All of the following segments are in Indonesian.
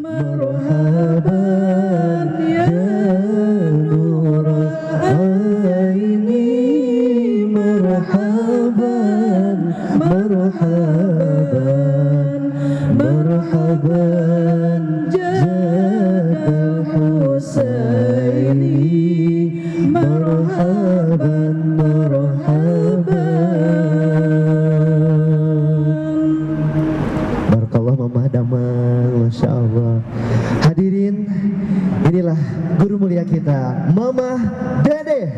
marhaban ya nur aini, marhaban marhaban marhaban jadal Husaini, marhaban barakallah Mamah Damang, Masya Allah. Hadirin, inilah guru mulia kita Mamah Dede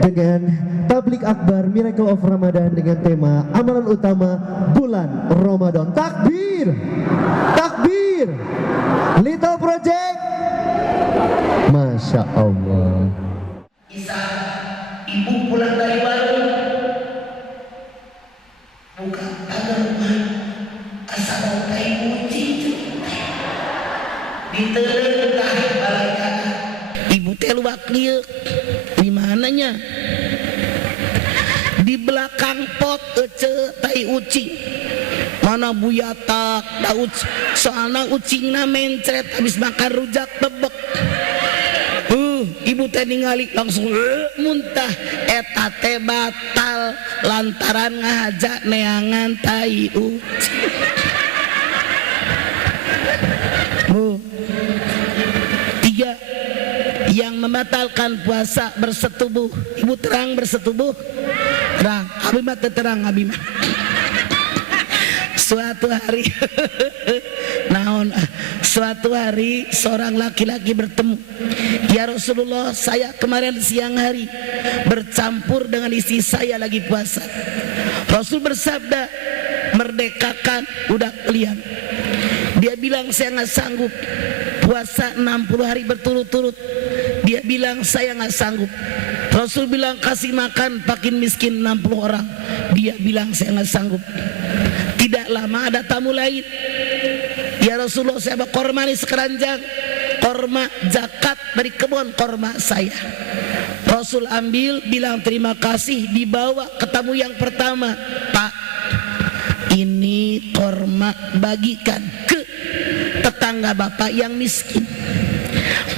dengan Tablik Akbar Miracle of Ramadan dengan tema amalan utama bulan Ramadan. Takbir, takbir. Little Project, Masya Allah. Isa, ibu pulang dari warung, buka pagar rumah, asal kai kucing, ditelan tarik balai. Ibu teh luak lieu, di mananya? Di belakang pot ece tai ucing. Mana buyatak da ucing, soalna ucingna mencret habis makan rujak bebek. Ibu teh ningali langsung muntah, eta teh batal lantaran ngahaja neangan tai ucing. Tiga, yang membatalkan puasa bersetubuh. Ibu terang bersetubuh, terang. Abi mah terang, abi mah. Suatu hari naon, suatu hari seorang laki-laki bertemu, ya Rasulullah, saya kemarin siang hari bercampur dengan istri saya lagi puasa. Rasul bersabda, merdekakan budak kalian. Dia bilang saya nggak sanggup puasa 60 hari berturut-turut. Dia bilang saya nggak sanggup. Rasul bilang kasih makan pakin miskin 60 orang. Dia bilang saya nggak sanggup. Tidak lama ada tamu lain. Ya Rasulullah, saya bawa korma nih sekeranjang, korma zakat dari kebun korma saya. Rasul ambil, bilang terima kasih, dibawa ke tamu yang pertama. Pak, ini korma bagikan ke tetangga bapak yang miskin.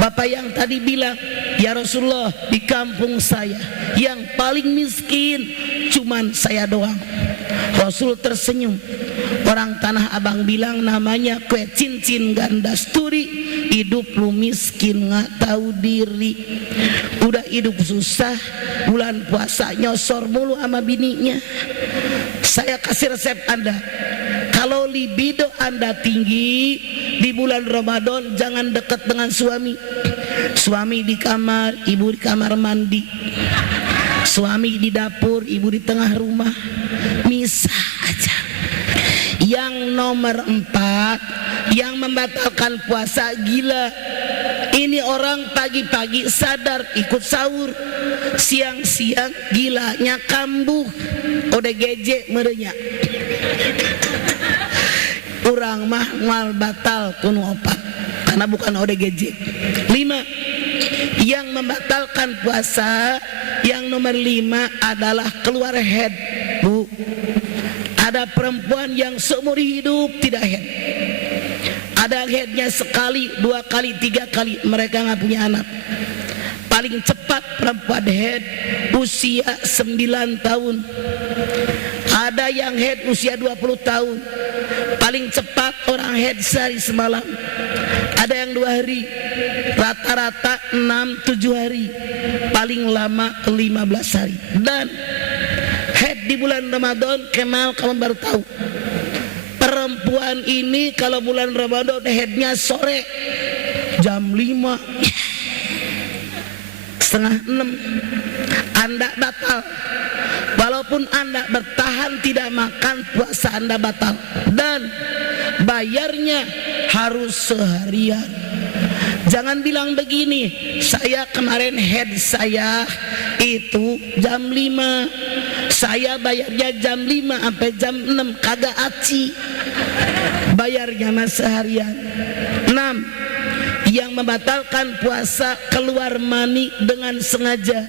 Bapak yang tadi bilang, ya Rasulullah, di kampung saya yang paling miskin cuman saya doang. Rasul tersenyum. Orang Tanah Abang bilang namanya kue cincin gandasturi. Hidup lu miskin nggak tahu diri, udah hidup susah, bulan puasa nyosor mulu sama bininya. Saya kasih resep Anda, kalau libido Anda tinggi di bulan Ramadan, jangan dekat dengan suami. Suami di kamar, ibu di kamar mandi. Suami di dapur, ibu di tengah rumah. Misah aja. Yang nomor 4, yang membatalkan puasa gila. Ini orang pagi-pagi sadar ikut sahur, siang-siang gilanya kambuh, ODGJ merenya. Urang mah mal batal kuno opat karena bukan ODGJ. 5, yang membatalkan puasa, yang nomor 5 adalah keluar head. Bu, ada perempuan yang seumur hidup tidak head. Ada headnya sekali, 2 kali, 3 kali, mereka nggak punya anak. Paling cepat perempuan head usia 9 tahun. Ada yang head usia 20 tahun. Paling cepat orang head sehari semalam. Ada yang 2 hari, rata-rata 6-7 hari, paling lama 15 hari. Dan head di bulan Ramadan, Kemal kamu baru tahu, perempuan ini kalau bulan Ramadan headnya sore jam 5, setengah 6, Anda batal. Walaupun Anda bertahan tidak makan, puasa Anda batal. Dan bayarnya harus seharian. Jangan bilang begini, saya kemarin head saya itu jam 5, saya bayarnya jam 5 sampai jam 6, kagak aci. Bayarnya mah seharian. 6, yang membatalkan puasa keluar mani dengan sengaja.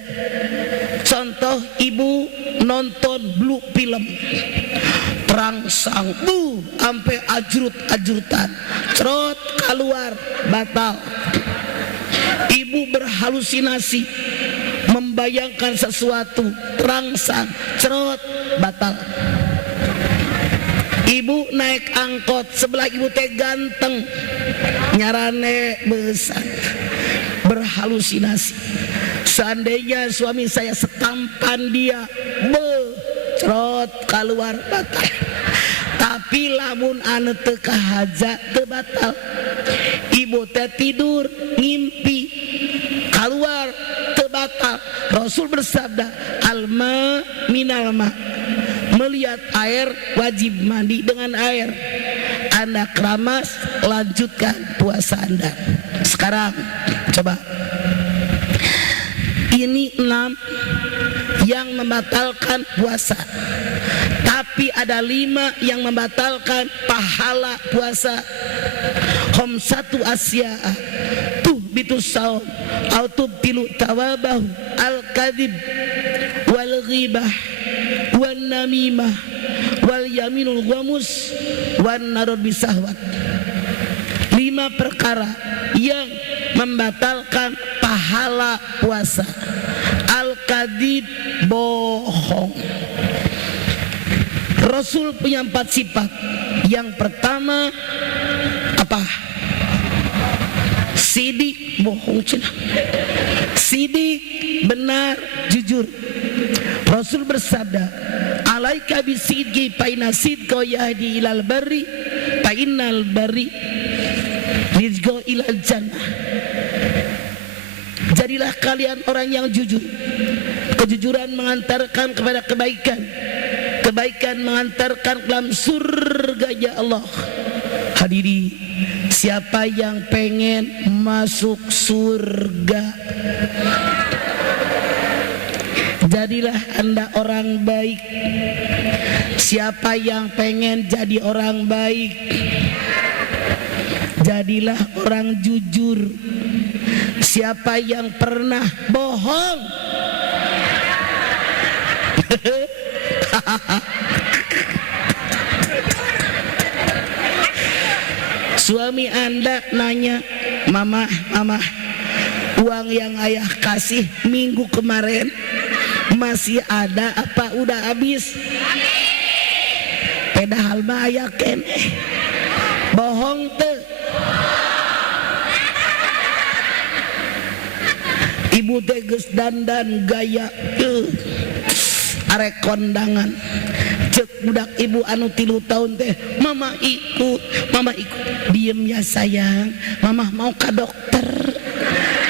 Contoh, ibu nonton blue film terangsang sampai ajrut-ajrutan, cerot keluar, batal. Ibu berhalusinasi membayangkan sesuatu, terangsang, cerot, batal. Ibu naik angkot, sebelah ibu teh ganteng, nyarane besar, berhalusinasi. Seandainya suami saya setampan dia, cerot keluar, batal. Tapi lamun anu teu kahaja teu batal. Ibu teh tidur ngimpi keluar teu batal. Rasul bersabda, alma minal ma, melihat air wajib mandi dengan air. Anda keramas, lanjutkan puasa Anda. Sekarang coba, ini 6 yang membatalkan puasa, tapi ada 5 yang membatalkan pahala puasa. Khamsatu asya'a tuhbitu shaum au tubtilu tawabahu al-kadhib wal ghibah wan namimah wal yaminul ghamus wan narud bisahwat. 5 perkara yang membatalkan pahala puasa. Al-kadhib, bohong. Rasul punya 4 sifat. Yang pertama apa? Sidik, bohong cenah. Sidik, benar, jujur. Rasul bersabda, alaika bisidqi fa inna sidqa yahdi ilal barri fa innal barri rizqa ilal jannah. Jadilah kalian orang yang jujur. Kejujuran mengantarkan kepada kebaikan, kebaikan mengantarkan ke dalam surganya Allah. Hadiri, siapa yang pengen masuk surga, jadilah Anda orang baik. Siapa yang pengen jadi orang baik, jadilah orang jujur. Siapa yang pernah bohong, suami Anda nanya, mama, uang yang ayah kasih minggu kemarin masih ada apa udah habis? Padahal mah aya keneh. Bohong teu. Ibu teh geus dandan gaya arek kondangan. Cek budak ibu anu 3 tahun teh, mama ikut. Diem ya sayang, mama mau ke dokter.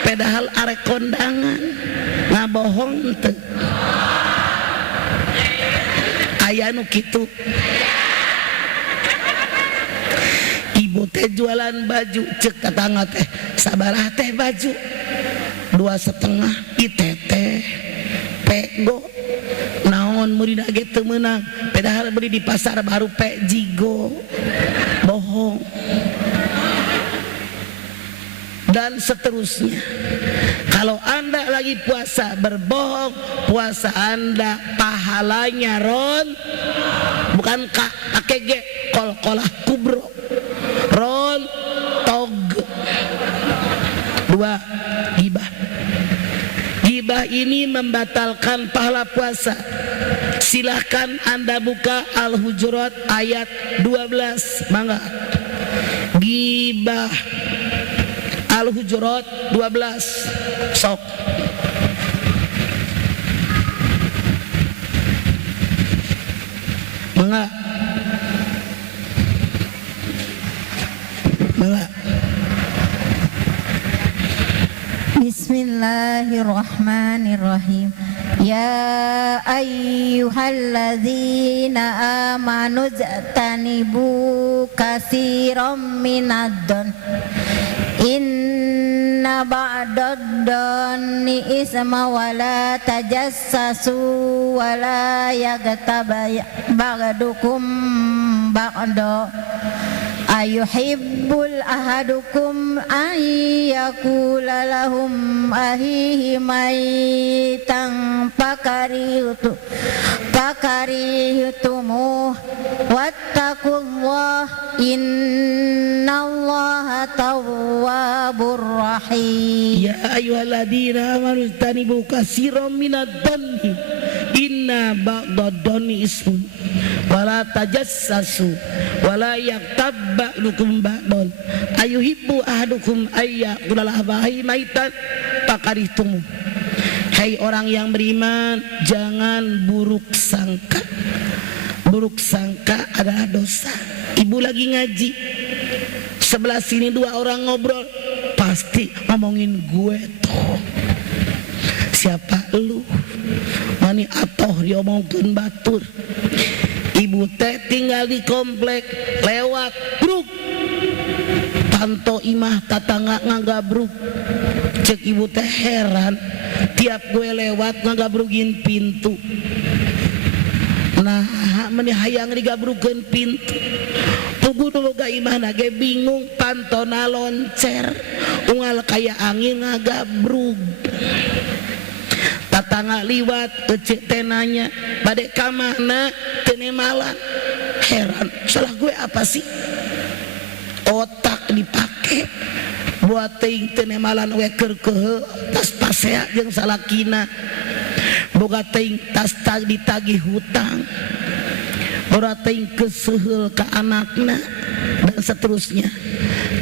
Padahal arek kondangan. Ngabohong teu. Aya nu kitu. Ibu teh jualan baju, cek tetangga teh, sabaraha teh baju? 2,5 itete pego naon murid ge teu meunang, padahal beli di pasar baru pe jigo. Bohong. Dan seterusnya. Kalau Anda lagi puasa berbohong, puasa Anda pahalanya bukan pakai G, kol-kolah kubro, tog. 2, ghibah. Ghibah ini membatalkan pahala puasa. Silahkan Anda buka Al-Hujurat ayat 12, mangga. Ghibah Al-Hujurat 12, sok. Mangga. Bismillahirrahmanirrahim. Ya ayyuhalladzina amanu jtanibu katsiran minadh-dhon inna ba'dad-dhonni isma wa la tajassasu wa la yaghtab ba'dukum ba'da ayuhibbul ahadukum an yakula lahum ahihi maitan pakarihtumu wattaqullah innallaha tawwabur rahim. Ya ayyuhalladzina amanu tanibu katsiran minadh-dhanni inna ba'dadh-dhanni ismun wala tajassasu wala yaghtab ba'dukum ba'dan ayuhibbu ahadukum ayyakula lahmahi maitan pakarihtumu. Hai orang yang beriman, jangan buruk sangka. Buruk sangka adalah dosa. Ibu lagi ngaji, sebelah sini dua orang ngobrol, pasti ngomongin gue toh. Siapa lu? Mani atoh diomongkeun batur. Ibu teh tinggal di komplek, lewat bruk panto imah tatangga ngagabruk. Cek ibu teh heran, tiap gue lewat ngagabrugin pintu. Nah, meni hayang digabrukeun pintu. Pugu dulu ga imahna ge bingung, pantona loncer, unggal kaya angin ngagabrug. Tatangga liwat, ecek teh nanya, bade ka mana? Teu nemalan. Heran, salah gue apa sih? Otak dipake buat teuing teu nemalan we keur keuheu tas pasea jeung salakina. Boga teuing tas ditagih hutang. Boga teuing keseuheul ka anakna dan seterusnya.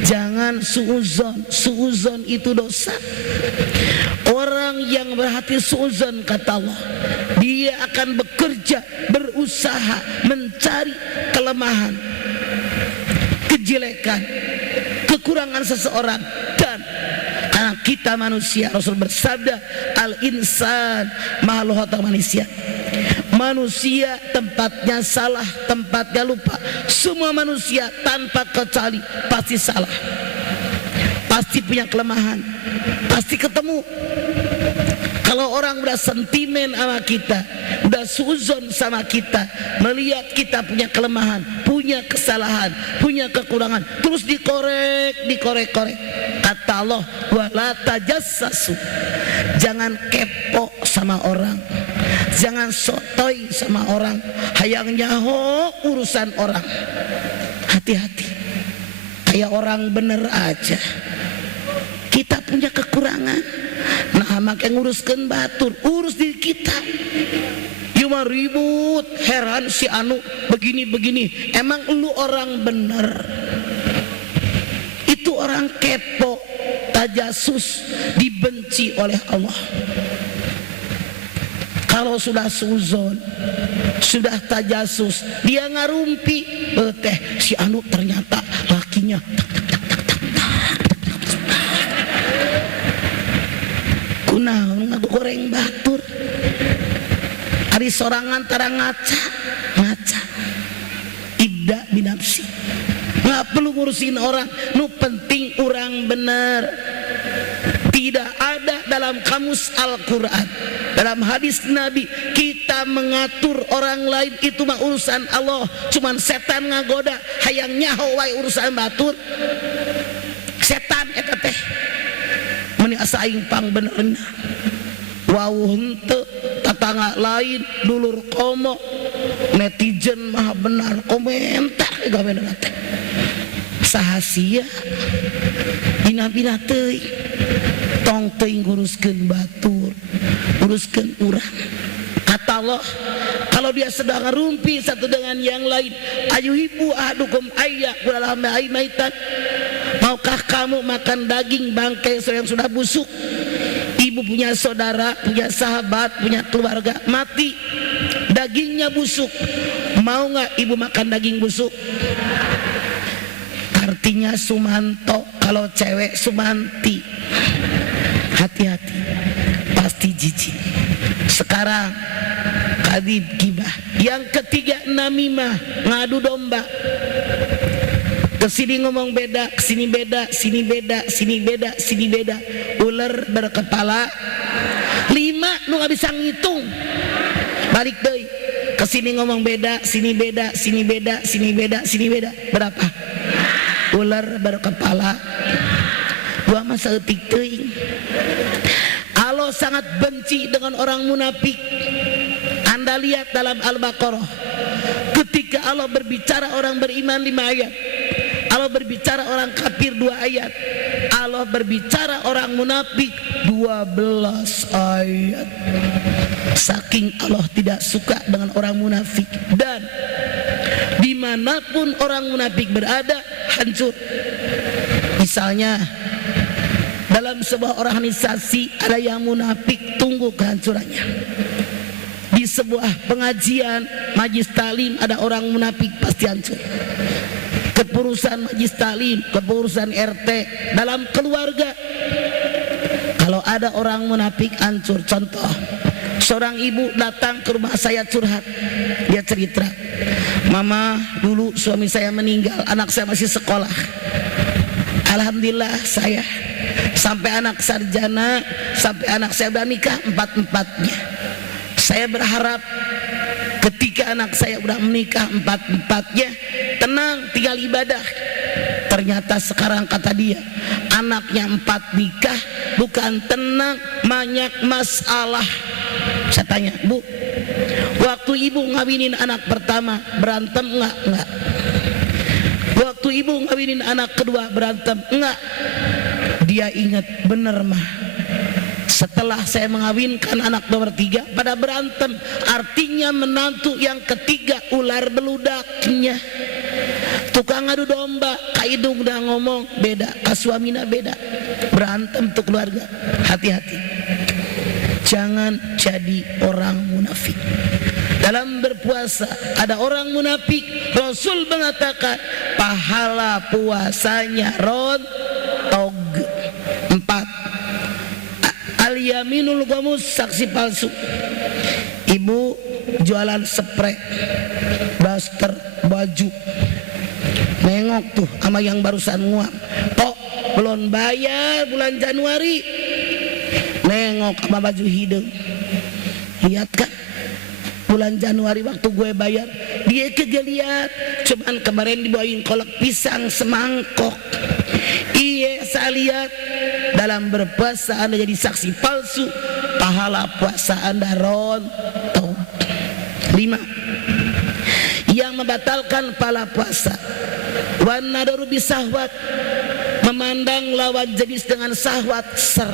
Jangan suuzon, suuzon itu dosa. Orang yang berhati suuzon kata Allah, dia akan bekerja, berusaha mencari kelemahan, kejelekan, kekurangan seseorang. Dan karena kita manusia, Rasul bersabda, al-insan makhluk manusia. Manusia tempatnya salah, tempatnya lupa. Semua manusia tanpa kecuali pasti salah, pasti punya kelemahan, pasti ketemu. Kalau orang udah sentimen sama kita, udah suzon sama kita, melihat kita punya kelemahan, punya kesalahan, punya kekurangan, terus dikorek. Kata Allah, wala tajassasu. Jangan kepo sama orang, jangan sotoy sama orang, hayang nyaho urusan orang. Hati-hati, kayak orang bener aja. Kita punya kekurangan. Nah, makanya nguruskan batur, urus diri kita. Cuma ribut, heran si anu begini. Emang lu orang bener? Itu orang kepo, tajasus, dibenci oleh Allah. Kalau sudah suzon, sudah tajasus, dia ngarumpi, teh si anu ternyata lakinya kunaon ngagoreng batur. Ari sorangan tara ngaca. Ibda binafsi. Nggak perlu ngurusin orang, nu penting orang bener. Tidak ada dalam kamus Al-Quran, dalam hadis Nabi, kita mengatur orang lain itu mah urusan Allah. Cuman setan ngagoda, hayang nyaho wae urusan batur. Setan eta teh meni asa aing pang benerna. Wawuh henteu, tatangga lain, dulur komo, netizen mah benar komentar gaweana teh. Saha sia bina-bina teuing, tong teuing nguruskeun batur, uruskeun urang. Kata Allah, kalau dia sedang rumpi satu dengan yang lain, ayuhibu ahadukum ayyakula lahma maitan. Maukah kamu makan daging bangkai yang sudah busuk? Ibu punya saudara, punya sahabat, punya keluarga mati, dagingnya busuk. Mau nggak ibu makan daging busuk? Artinya Sumanto, kalau cewek Sumanti. Hati-hati, pasti jijik. Sekarang kadib gibah. Yang ketiga namimah, ngadu domba. Kesini ngomong beda, kesini beda, sini beda, sini beda, sini beda. Ular berkepala 5, lu gak bisa ngitung. Balik deh, kesini ngomong beda, sini beda, sini beda, sini beda, sini beda. Berapa? ular berkepala dua masa etik teuing. Allah sangat benci dengan orang munafik. Anda lihat dalam Al-Baqarah, ketika Allah berbicara orang beriman 5 ayat, Allah berbicara orang kafir 2 ayat, Allah berbicara orang munafik 12 ayat. Saking Allah tidak suka dengan orang munafik, dan dimanapun orang munafik berada hancur. Misalnya dalam sebuah organisasi ada yang munafik, tunggu kehancurannya. Di sebuah pengajian majlis taklim ada orang munafik, pasti hancur. Kepengurusan majlis taklim, kepengurusan RT, dalam keluarga kalau ada orang munafik hancur. Contoh, seorang ibu datang ke rumah saya curhat. Dia cerita, "Mama, dulu suami saya meninggal, anak saya masih sekolah. Alhamdulillah saya sampai anak sarjana, sampai anak saya udah nikah 4-4-nya. Saya berharap ketika anak saya udah menikah 4-4-nya, tenang tinggal ibadah. Ternyata sekarang," kata dia, "anaknya 4 nikah, bukan tenang, banyak masalah." Saya tanya, "Bu, waktu ibu ngawinin anak pertama berantem enggak?" "Enggak." "Waktu ibu ngawinin anak kedua berantem?" "Enggak." Dia ingat, bener mah, setelah saya mengawinkan anak nomor 3 pada berantem. Artinya menantu yang ketiga ular beludaknya. Tukang adu domba, kaidung udah ngomong beda, kasuamina beda. Berantem tuh keluarga. Hati-hati, jangan jadi orang munafik. Dalam berpuasa ada orang munafik, Rasul mengatakan pahala puasanya rontog. 4, al-yaminul ghamus, saksi palsu. Ibu jualan spray, daster, baju, nengok tuh sama yang barusan nguap, "Pok, belum bayar bulan Januari." Nengok sama baju hidung, lihat kan bulan Januari waktu gue bayar, dia kegeliat. Cuman kemarin dibawain kolak pisang semangkok. Iya, saya lihat. Dalam berpuasa Anda jadi saksi palsu, pahala puasa Anda rontok. 5, yang membatalkan pahala puasa, wan nadaru bisahwat, memandang lawan jenis dengan syahwat. Ser,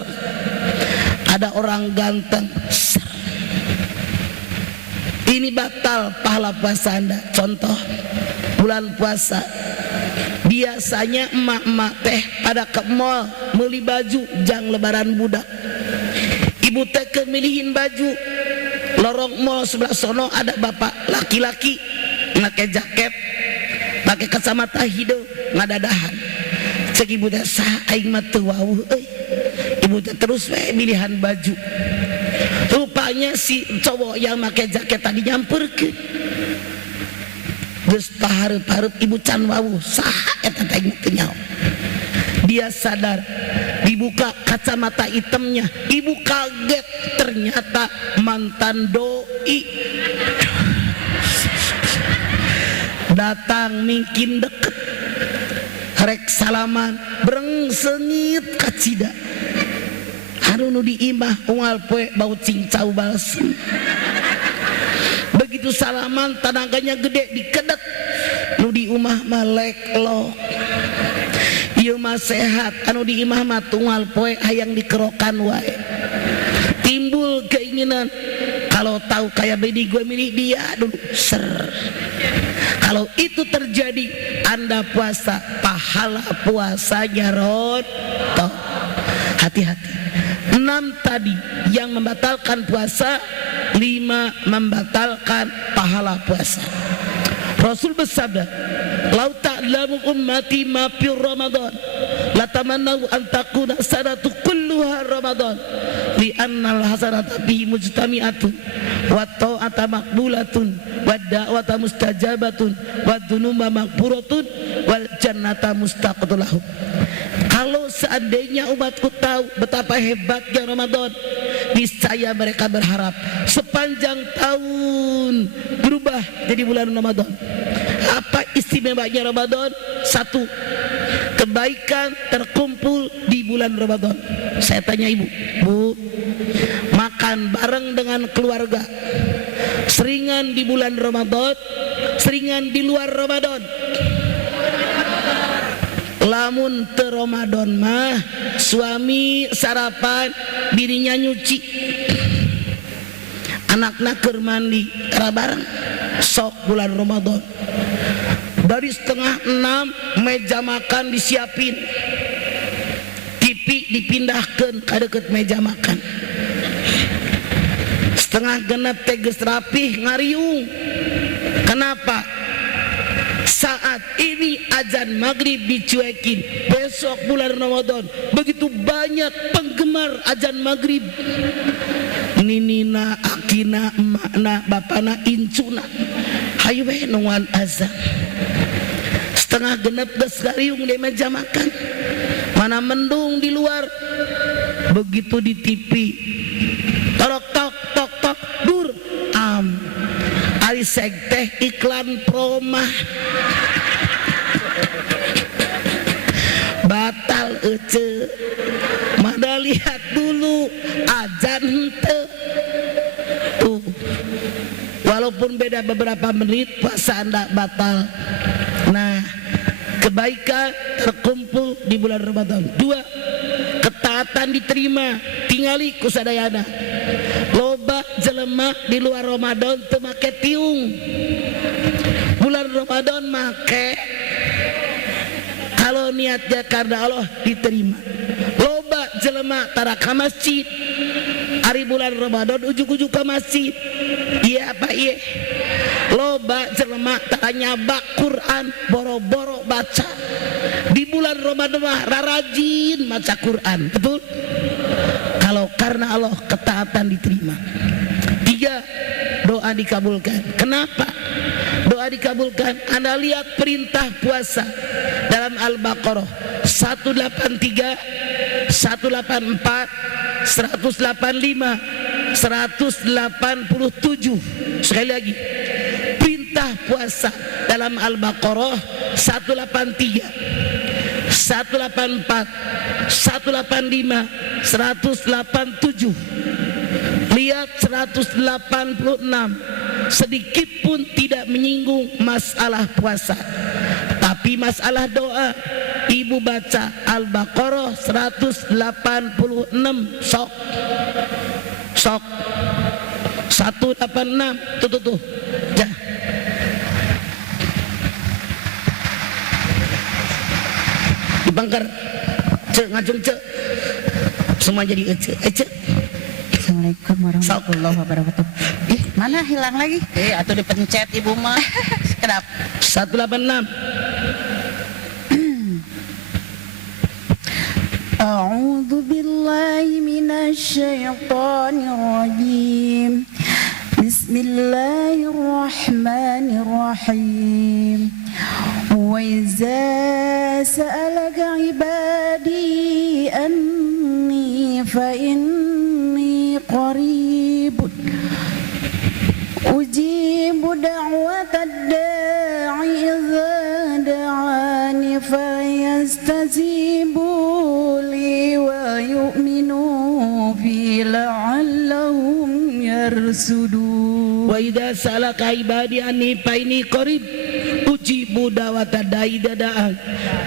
ada orang ganteng, ser, ini batal pahala puasa Anda. Contoh, bulan puasa biasanya emak-emak teh pada ke mall beli baju jang lebaran budak. Ibu teh ke milihin baju, lorong mall sebelah sono ada bapak laki-laki pakai jaket, pakai kacamata hidung, ngadadahan. Cek ibu teh, "Sah aing mah teu wawuh euy." Ibu teh terus we milihan baju. Rupanya si cowok yang pakai jaket tadi nyamperkeun. Geus pahareup-hareup ibu can wawuh, saha eta teh teu nyaho. Dia sadar, dibuka kacamata hitamnya, ibu kaget, ternyata mantan doi. Datang mungkin deket, rek salaman, breng sengit kacida. Anu nu di imah unggal poe bau cincau balsem. Begitu salaman tenaganya gede dikedet, nu di umah malek lo. Ieu mah sehat, anu di imah mah tunggal poe hayang dikerokan wae. Timbul keinginan, kalau tahu kayak bini gue milih dia dulu, ser. Kalau itu terjadi, Anda puasa, pahala puasanya rontok. Hati-hati. 6 tadi yang membatalkan puasa, 5 membatalkan pahala puasa. Rasul bersabda, "Lau ta'lamu ummati ma fi Ramadan, la tamannau an takuna sanatu kulluha Ramadan, li annal hasanata bihi mujtami'atun, wa ta'ata maqbulatun, wa da'wata mustajabatun, wa dhunuba maghfuratun, wal jannata mustaqatun lahum." Kalau seandainya umatku tahu betapa hebatnya Ramadan, niscaya mereka berharap sepanjang tahun berubah jadi bulan Ramadan. Apa istimewanya Ramadan? 1, kebaikan terkumpul di bulan Ramadan. Saya tanya ibu, Bu, makan bareng dengan keluarga, seringan di bulan Ramadan, seringan di luar Ramadan. Lamun te Ramadan mah suami sarapan, bininya nyuci, anakna keur mandi, tara bareng. Sok bulan Ramadan dari setengah 6 meja makan disiapin, TV dipindahkan ke deket meja makan. Setengah genep teges rapih ngariung. Kenapa? Saat ini azan maghrib dicuekin. Besok bulan Ramadan begitu banyak penggemar azan maghrib. Ninina, akina, emakna, bapana, incuna, hayu we nungguan azan. Setengah genep geus ngariung di meja makan. Mana mendung di luar. Begitu di TV, torok tok tok tok dur ari seg teh iklan promah batal ece. Mana lihat dulu azan henteu tuh, walaupun beda beberapa menit puasa Anda batal. Nah, kebaikan terkumpul di bulan Ramadan. 2, ketaatan diterima tingali kusadayana. Loba jelema di luar Ramadan teu make tiung, bulan Ramadan make. Kalau niatnya karena Allah diterima. Loba jelema tara ka masjid hari bulan Ramadan, ujug-ujug ke masjid. Iya apa iya? Loba jelema tara nyabak Quran, boro-boro baca. Di bulan Ramadan mah rarajin baca Quran, betul? Kalau karena Allah ketaatan diterima. 3, doa dikabulkan. Kenapa doa dikabulkan? Anda lihat perintah puasa dalam Al-Baqarah 183, 184, 185, 187. Sekali lagi, perintah puasa dalam Al-Baqarah 183, 184, 185, 187. Lihat 186, sedikit pun tidak menyinggung masalah puasa, tapi masalah doa. Ibu baca Al-Baqarah 186, sok 186 tuh ya. Dibangkar cek ngacung cek semua jadi ece. Assalamualaikum warahmatullahi wabarakatuh. Ih, mana hilang lagi? Atau dipencet ibu mah. Kenapa? 186. A'udzu billahi minasy syaithanir rajim. Bismillahirrahmanirrahim. Wa iza sa'alaka ibadi anni fa inni qarib ujibu da'watad da'i idza da'ani fayastajibu li wa yu'minu bi la'allahum yarsudun. Wa idza salaka ibadi anni fa inni qarib ujibu da'watad da'i dada'an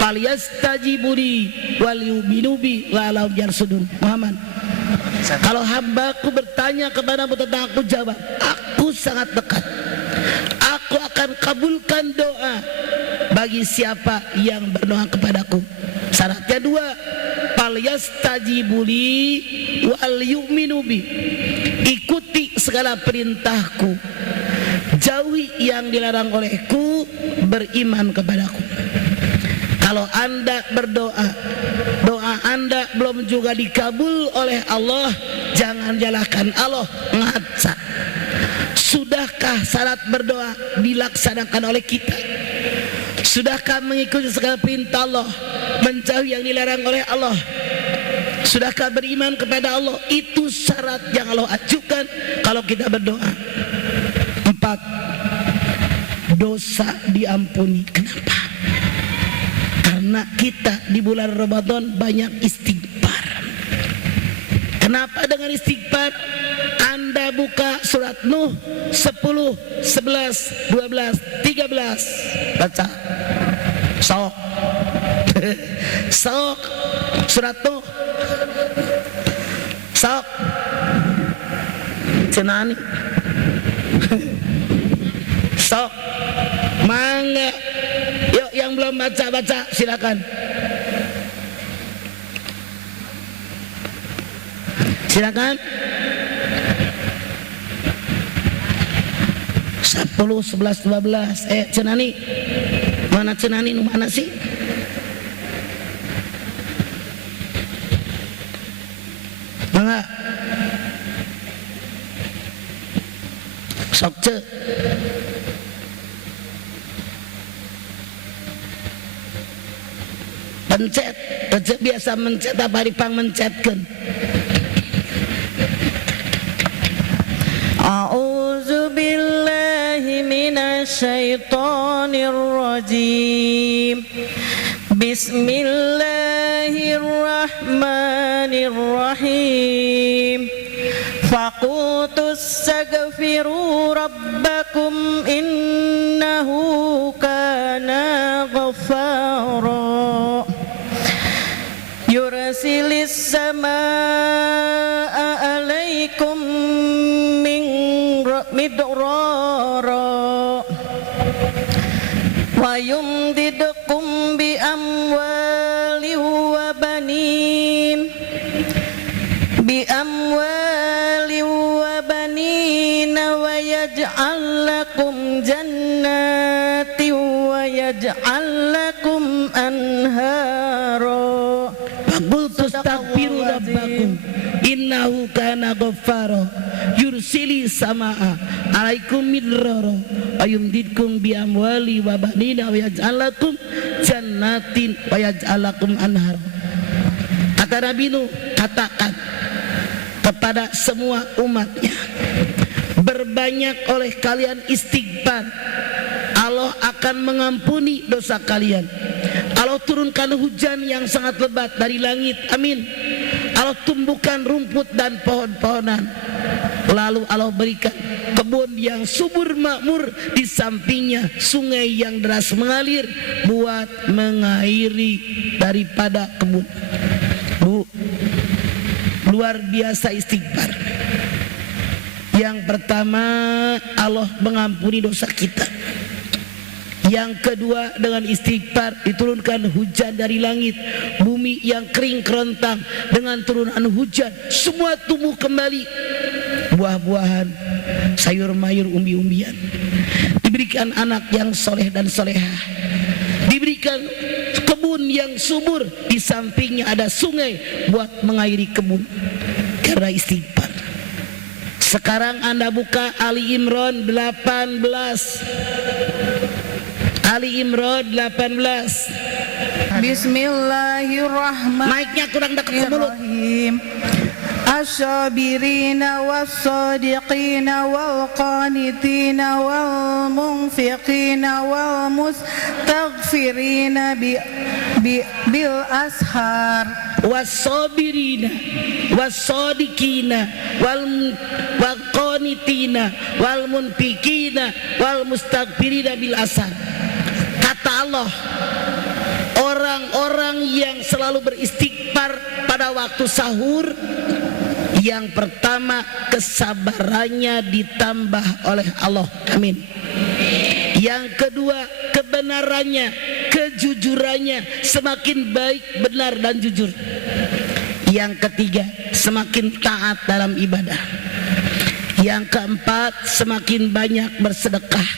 falyastajibuli wal yu'minu bi la'allahum yarsudun. Muhammad, kalau hambaku bertanya kepadamu tentang aku, jawab, aku sangat dekat. Aku akan kabulkan doa bagi siapa yang berdoa kepadaku. Syaratnya 2, falyastajibuli wal yu'minu bi. Ikuti segala perintahku, jauhi yang dilarang olehku, beriman kepadaku. Kalau Anda berdoa, doa Anda belum juga dikabul oleh Allah, jangan nyalahkan Allah, ngaca. Sudahkah syarat berdoa dilaksanakan oleh kita? Sudahkah mengikuti segala perintah Allah, menjauhi yang dilarang oleh Allah? Sudahkah beriman kepada Allah? Itu syarat yang Allah ajukan kalau kita berdoa. 4, dosa diampuni. Kenapa? Karena Karena kita di bulan Ramadan banyak istighfar. Kenapa dengan istighfar? Anda buka surat Nuh 10, 11, 12, 13. Baca. Sok. Sok. Surat Nuh. Sok. Cenani. Sok. Mangga. Yuk yang belum baca silakan. Silakan. 10, 11, 12. Cenani. Mana Cenani? Mana sih? Mangga. Sok ce. Pencet, biasa mencet apa dipang mencetkeun. A'udzu billahi minasy syaithanir rajim. Bismillahirrahmanirrahim. Faqultu astaghfiru rabbakum innahu kana ghaffara. Yursilis samaa'a 'alaikum midrara wa yumdidkum bi amwali wa banin wa yaj'al lakum jannati wa yaj'al lakum anhara. Astaghfiru rabbakum innahu kana ghaffara yursili samaa alaikum midrara ayumdidkum bi amwali wa banina wa yaj'alakum jannatin wa yaj'alakum anhar. Kata Nabi Nuh, katakan kepada semua umatnya, berbanyak oleh kalian istighfar, Allah akan mengampuni dosa kalian. Allah turunkan hujan yang sangat lebat dari langit, amin. Allah tumbuhkan rumput dan pohon-pohonan. Lalu Allah berikan kebun yang subur makmur, di sampingnya sungai yang deras mengalir buat mengairi daripada kebun. Bu, luar biasa istighfar. Yang pertama, Allah mengampuni dosa kita. Yang kedua, dengan istighfar diturunkan hujan dari langit. Bumi yang kering kerontang, dengan turunan hujan semua tumbuh kembali. Buah-buahan, sayur mayur, umbi-umbian. Diberikan anak yang soleh dan solehah. Diberikan kebun yang subur, di sampingnya ada sungai buat mengairi kebun. Karena istighfar. Sekarang Anda buka Ali Imran 18. Ali Imran 18. Bismillahirrahmanirrahim. Mic-nya kurang dekat ke mulut. As-sabirina was-sadiqina wal-qanitina wal-munfiqina wal-mustaghfirina bil ashar. Was-sabirina was-sadiqina wal-qanitina wal-munfiqina wal-mustaghfirina bil ashar. Kata Allah, orang-orang yang selalu beristighfar pada waktu sahur, yang pertama kesabarannya ditambah oleh Allah, amin. Yang kedua, kebenarannya, kejujurannya semakin baik, benar dan jujur. Yang ketiga, semakin taat dalam ibadah. Yang keempat, semakin banyak bersedekah.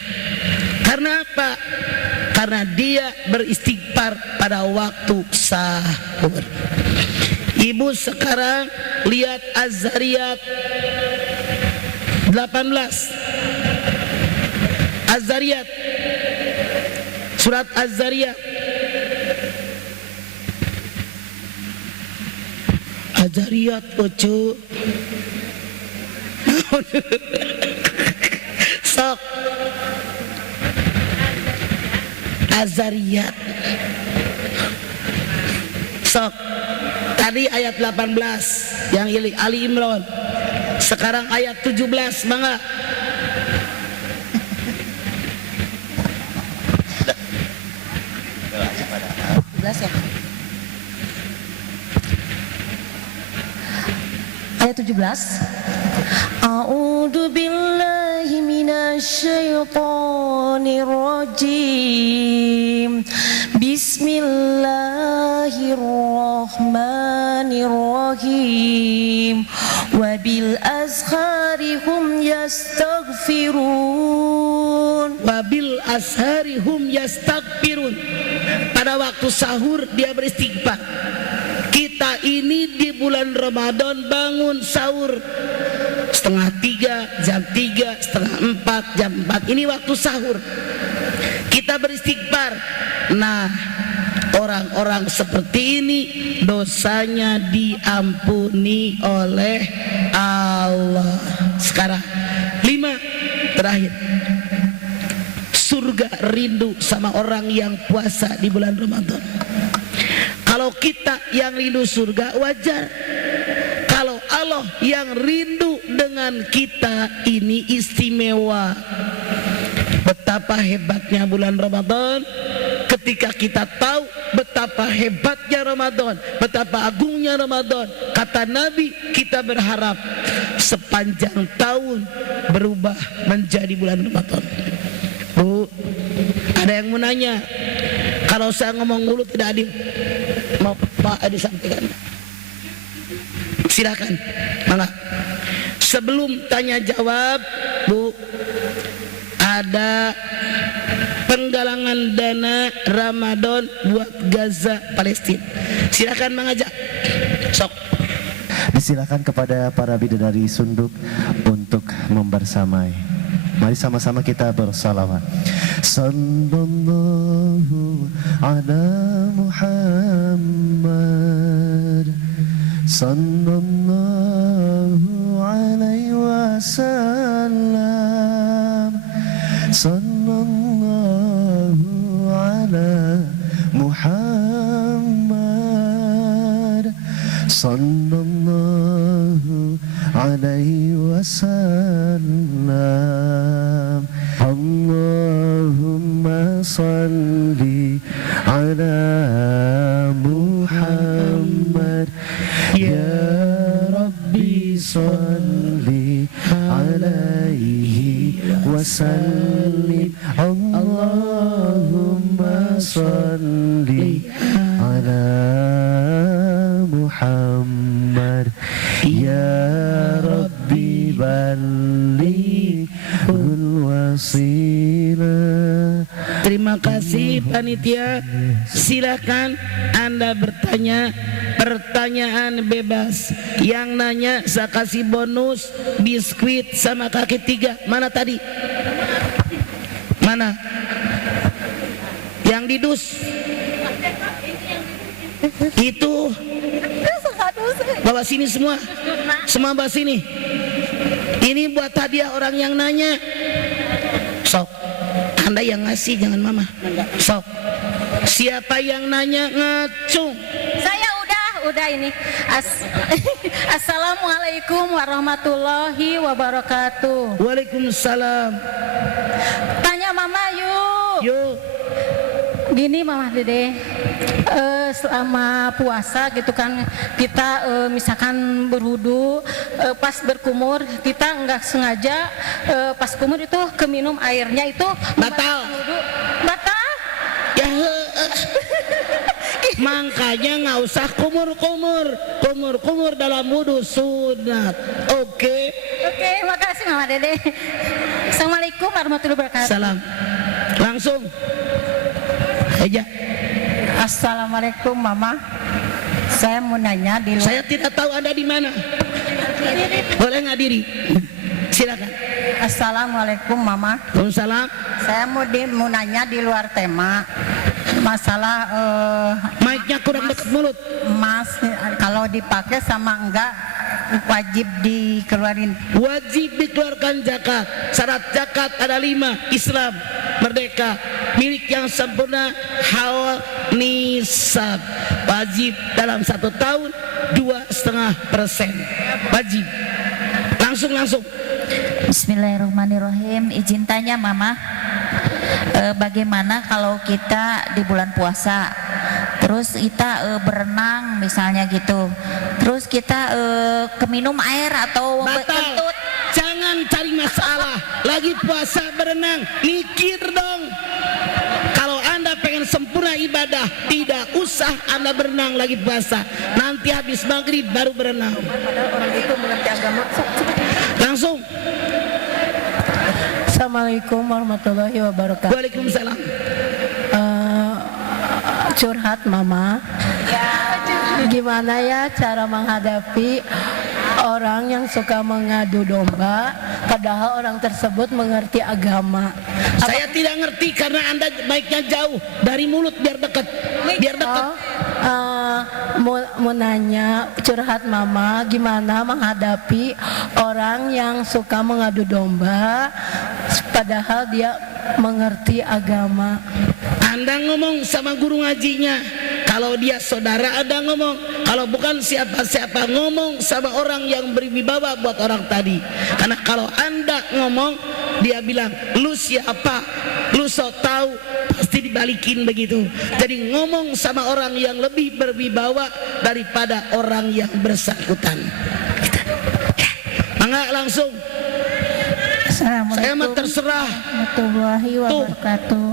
Karena apa? Karena dia beristighfar pada waktu sahur. Ibu sekarang lihat Az-Zariyat 18. Az-Zariyat, surat Az-Zariyat. Az-Zariyat lucu. Sok. Az-Zariyat Sok. Tadi ayat 18 yang Ali Imran. Sekarang ayat 17, mangga. Ya. Ayat 17. A'udzu billahi minasyaitonir rajim. Bismillahirrahmanirrahim. Wa bil azhari hum yastaghfirun. Wabil ashari hum yastaghfirun. Pada waktu sahur dia beristighfar. Kita ini di bulan Ramadan bangun sahur setengah 3, jam 3, setengah 4, jam 4. Ini waktu sahur. Kita beristighfar. Nah, orang-orang seperti ini dosanya diampuni oleh Allah. Sekarang 5 terakhir. Surga rindu sama orang yang puasa di bulan Ramadan. Kalau kita yang rindu surga wajar. Kalau Allah yang rindu dengan kita ini istimewa. Betapa hebatnya bulan Ramadan. Ketika kita tahu betapa hebatnya Ramadan, betapa agungnya Ramadan, kata Nabi, kita berharap sepanjang tahun berubah menjadi bulan Ramadan. Bu, ada yang mau nanya? Kalau saya ngomong mulu tidak adil, mau Pak disampaikan? Silakan, mana? Sebelum tanya jawab, Bu, ada penggalangan dana Ramadan buat Gaza Palestina. Silakan mengajak. Sok. Disilakan kepada para bidadari sunduk untuk membersamai. Mari sama-sama kita bersalawat. Sallallahu ala Muhammad, sallallahu alaihi wasallam, sallallahu ala Muhammad, sallallahu alaihi wasallam. Allahumma salli ala Muhammad, ya Rabbi salli alaihi wasallim. Allahumma salli ala Muhammad, ya Rabbi ballighul wasilah. Terima kasih panitia. Silakan Anda bertanya. Pertanyaan bebas. Yang nanya saya kasih bonus biskuit sama kaki 3. Mana tadi? Mana? Yang di dus. Itu bawa sini semua. Semua bawa sini. Ini buat hadiah orang yang nanya. Sok. Anda yang ngasih, jangan mama. Sok. Siapa yang nanya ngacung? Saya udah ini. Assalamualaikum warahmatullahi wabarakatuh. Waalaikumsalam. Tanya mama yuk. Yuk. Gini Mama Dede, selama puasa gitu kan kita misalkan berwudu, pas berkumur kita nggak sengaja pas kumur itu keminum airnya itu Batal. Batal? Ya, makanya nggak usah kumur dalam wudu sunat. Oke, makasih Mama Dede. Assalamualaikum warahmatullahi wabarakatuh. Salam. Langsung aja. Assalamualaikum Mama. Saya mau nanya di luar. Saya tidak tahu Anda di mana. Boleh nggak diri? Silakan. Assalamualaikum Mama. Waalaikumsalam. Saya mau nanya di luar tema masalah Mic-nya kurang dekat mulut. Mas kalau dipakai sama enggak wajib dikeluarin. Wajib dikeluarkan zakat. Syarat zakat ada 5. Islam. merdeka, milik yang sempurna, haul nisab, wajib dalam 1 tahun 2,5%, wajib. Langsung. Bismillahirrahmanirrahim. Izin tanya Mama, bagaimana kalau kita di bulan puasa, terus kita berenang misalnya gitu, terus kita keminum air atau Batal. kentut? Jangan cari masalah. Lagi puasa berenang, mikir dong. Kalau Anda pengen sempurna ibadah, tidak usah Anda berenang lagi puasa. Nanti habis maghrib baru berenang. Langsung. Assalamualaikum warahmatullahi wabarakatuh. Waalaikumsalam. Curhat Mama, gimana ya cara menghadapi orang yang suka mengadu domba padahal orang tersebut mengerti agama? Saya tidak ngerti karena Anda baiknya jauh dari mulut biar dekat. Mau nanya, curhat Mama, gimana menghadapi orang yang suka mengadu domba padahal dia mengerti agama? Anda ngomong sama guru ngajinya. Kalau dia saudara Anda ngomong. Kalau bukan siapa-siapa, ngomong sama orang yang berwibawa buat orang tadi. Karena kalau Anda ngomong, dia bilang, lu siapa? Lu so tahu, pasti dibalikin begitu. Jadi ngomong sama orang yang lebih berwibawa daripada orang yang bersangkutan. Mangga langsung. Saya mah terserah. Warahmatullahi wabarakatuh.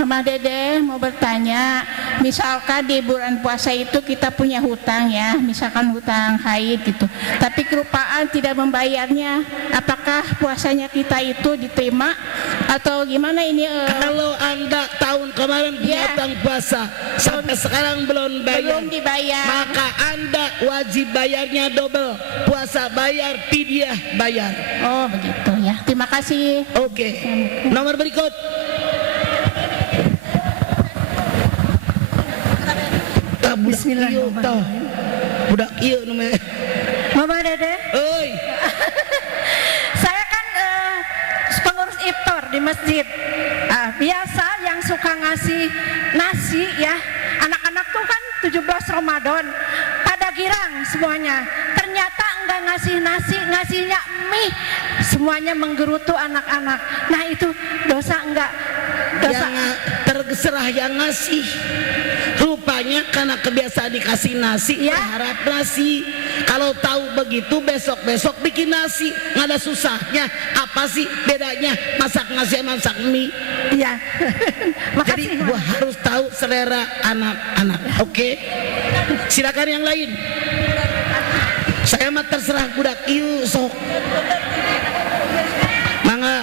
Mama Dede mau bertanya, misalkan di bulan puasa itu kita punya hutang ya, misalkan hutang haid gitu, tapi kelupaan tidak membayarnya, apakah puasanya kita itu diterima atau gimana ini? Kalau Anda tahun kemarin punya hutang puasa sampai sekarang belum dibayar, maka Anda wajib bayarnya double. Puasa bayar, fidyah bayar. Oh begitu ya, terima kasih. Oke. Nomor berikut. Bismillahirrahmanirrahim. Budak iya namanya. Mama Dede, Oi. saya kan pengurus iftar di masjid. Biasa yang suka ngasih nasi ya, anak-anak tuh kan 17 Ramadan pada girang semuanya. Ternyata enggak ngasih nasi, ngasihnya mie. Semuanya menggerutu anak-anak. Nah itu dosa enggak? Dosa. Yang terserah yang ngasih. Rupanya karena kebiasaan dikasih nasi, Ya. berharap nasi. Kalau tahu begitu besok-besok bikin nasi, nggak ada susahnya. Apa sih bedanya masak nasi sama masak mie? Iya. Jadi Makasih. gua harus tahu selera anak-anak. Oke? Silakan yang lain. Saya mah terserah budak ieu sok. Mangga.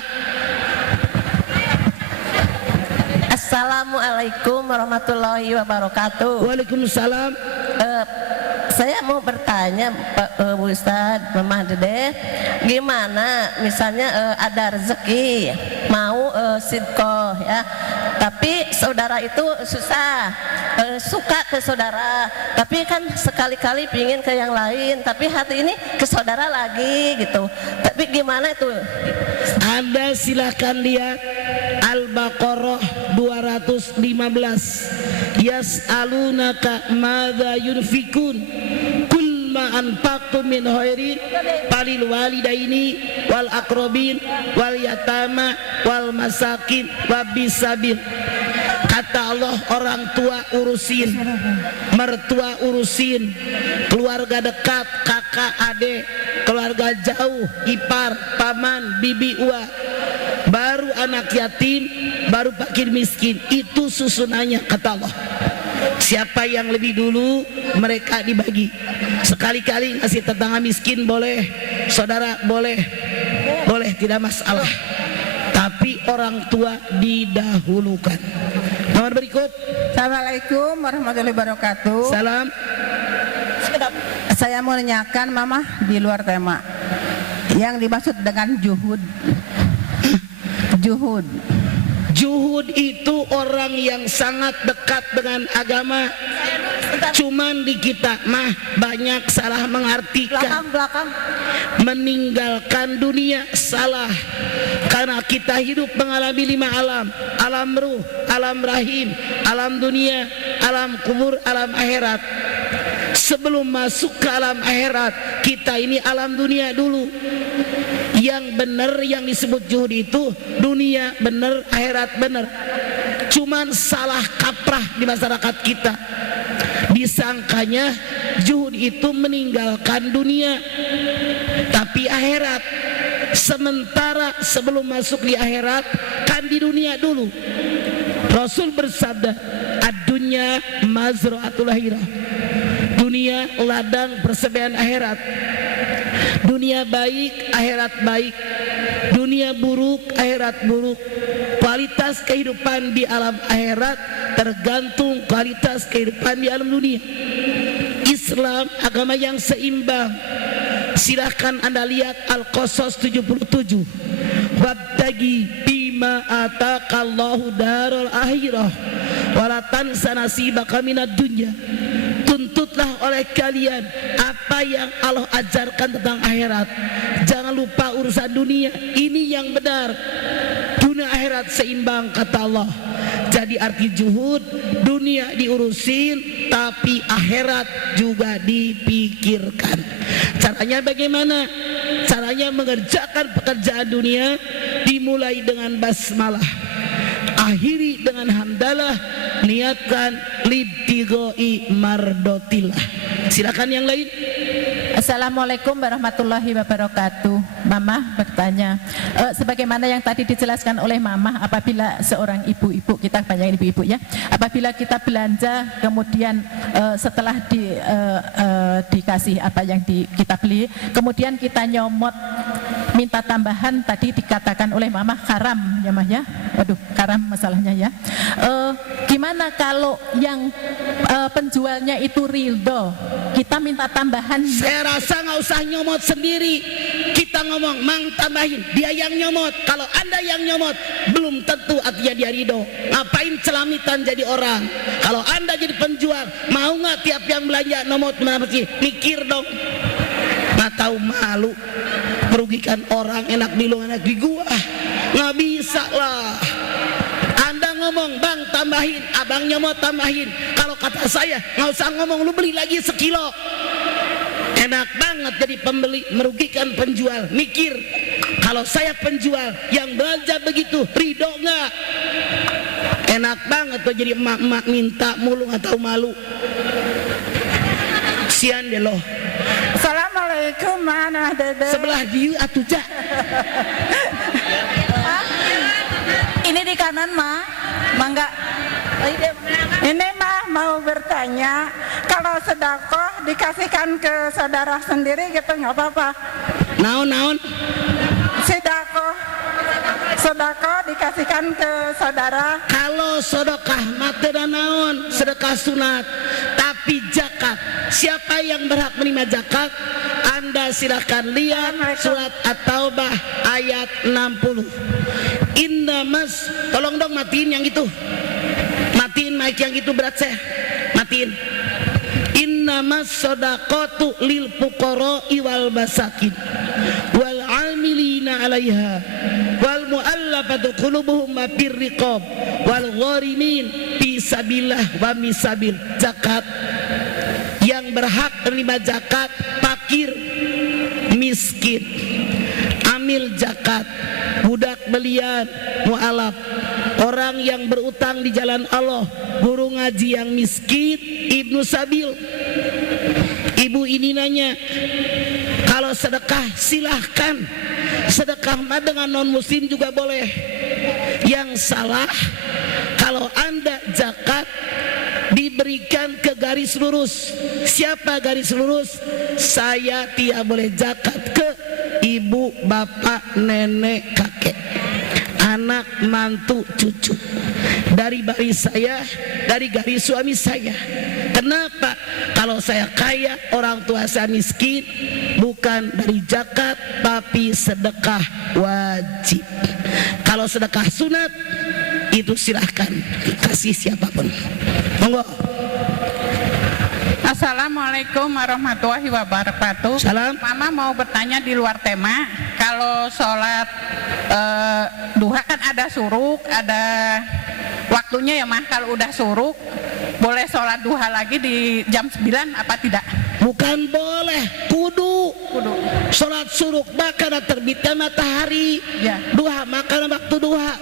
Assalamualaikum warahmatullahi wabarakatuh. Waalaikumsalam. Saya mau bertanya Pak Ustadz, Mama Dede, gimana misalnya ada rezeki mau sidqoh ya, tapi saudara itu susah, suka ke saudara, tapi kan sekali-kali pingin ke yang lain, tapi hati ini ke saudara lagi gitu, tapi gimana itu? Anda silakan lihat Al-Baqarah 215. Yas'alunaka madza yunfikun kul ma anfaqtum min khairin falil walidaini wal aqrabin wal yatama wal masakin wabis sabil. Kata Allah, orang tua urusin, mertua urusin, keluarga dekat, kakak, adik, keluarga jauh, ipar, paman, bibi, ua, baru anak yatim, baru fakir miskin. Itu susunannya kata Allah. Siapa yang lebih dulu mereka dibagi. Sekali-kali ngasih tetangga miskin boleh, saudara boleh, boleh tidak masalah. Tapi orang tua didahulukan. Nomor berikut. Assalamualaikum warahmatullahi wabarakatuh. Salam. Saya mau nanyakan Mama di luar tema. Yang dimaksud dengan juhud. Juhud. Juhud itu orang yang sangat dekat dengan agama. Cuman di kita mah banyak salah mengartikan. Belakang. Meninggalkan dunia salah, karena kita hidup mengalami 5 alam: alam ruh, alam rahim, alam dunia, alam kubur, alam akhirat. Sebelum masuk ke alam akhirat, kita ini alam dunia dulu. Yang benar yang disebut juhud itu dunia benar, akhirat benar. Cuman salah kaprah di masyarakat kita, disangkanya juhud itu meninggalkan dunia tapi akhirat. Sementara sebelum masuk di akhirat kan di dunia dulu. Rasul bersabda, ad-dunya mazra'atul akhirah. Dunia ladang persediaan akhirat. Dunia baik, akhirat baik. Dunia buruk, akhirat buruk. Kualitas kehidupan di alam akhirat tergantung kualitas kehidupan di alam dunia. Islam agama yang seimbang. Silahkan Anda lihat Al-Qasas 77. Wabtagi bima ataqallahu darul akhirah wala tansa nasibaka minad dunya. Tuntutlah oleh kalian apa yang Allah ajarkan tentang akhirat. Jangan lupa urusan dunia. Ini yang benar. Dunia akhirat seimbang kata Allah. Jadi arti juhud, dunia diurusin tapi akhirat juga dipikirkan. Caranya bagaimana? Caranya mengerjakan pekerjaan dunia dimulai dengan basmalah, akhiri dengan hamdalah, niatkan libtigoi mardotillah. Silakan yang lain. Assalamualaikum warahmatullahi wabarakatuh. Mama bertanya, sebagaimana yang tadi dijelaskan oleh Mama, apabila seorang ibu-ibu, kita banyak ibu-ibu ya, apabila kita belanja kemudian setelah dikasih apa yang kita beli, kemudian kita nyomot minta tambahan, tadi dikatakan oleh Mama haram ya Mah ya. Waduh, haram masalahnya ya. Gimana kalau yang penjualnya itu ridho, kita minta tambahan? Saya rasa nggak usah nyomot sendiri. Kita ngomong mang tambahin, dia yang nyomot. Kalau Anda yang nyomot belum tentu artinya dia ridho. Ngapain celamitan jadi orang? Kalau Anda jadi penjual, mau nggak tiap yang belanja nomot mana sih? Mikir dong. Nggak tahu malu, merugikan orang, enak di lu enak di gua. Nggak bisa lah. Anda ngomong bang tambahin, abangnya mau tambahin. Kalau kata saya nggak usah ngomong, lu beli lagi sekilo. Enak banget jadi pembeli, merugikan penjual. Mikir, kalau saya penjual yang belanja begitu, ridho nggak? Enak banget tuh jadi emak-emak minta mulu nggak tahu malu. Sian deh loh. Assalamualaikum mana Dede. Sebelah dia atuh cak. Ini di kanan mah, mangga. Ini mah mau bertanya, kalau sedekah dikasihkan ke saudara sendiri gitu nggak apa-apa? Naon? Sedekah dikasihkan ke saudara. Kalau sedekah mate dan naon, sedekah sunat. Tapi zakat, siapa yang berhak menerima zakat? Anda silakan lihat surat At-Taubah ayat 60. Innamas, tolong dong matiin yang itu. Matiin mic yang itu berat saya. Matiin. Innamas shadaqatu lil fuqara'i wal masakin wal 'amilina 'alaiha wal mu'allafati qulubuhum wa fir riqab wal gharimin fi sabilillah wa misabil. Zakat yang berhak menerima zakat fakir, miskin, amil zakat, budak belian, mu'alaf, orang yang berutang di jalan Allah, guru ngaji yang miskin, ibnu sabil. Ibu ini nanya, kalau sedekah silahkan, sedekah mah dengan non muslim juga boleh. Yang salah kalau Anda zakat diberikan ke garis lurus. Siapa garis lurus? Saya tidak boleh zakat ke ibu, bapak, nenek, kakek, anak, mantu, cucu. Dari garis saya, dari garis suami saya. Kenapa? Kalau saya kaya, orang tua saya miskin, bukan dari zakat tapi sedekah wajib. Kalau sedekah sunat itu silahkan kasih siapapun. Monggo. Assalamualaikum warahmatullahi wabarakatuh. Salam. Mama mau bertanya di luar tema. Kalau sholat duha kan ada suruk, ada waktunya ya mah. Kalau udah suruk, boleh sholat duha lagi di jam 9 apa tidak? Bukan boleh, kudu. Sholat suruk maka terbitnya matahari. Ya. Duha maka waktu duha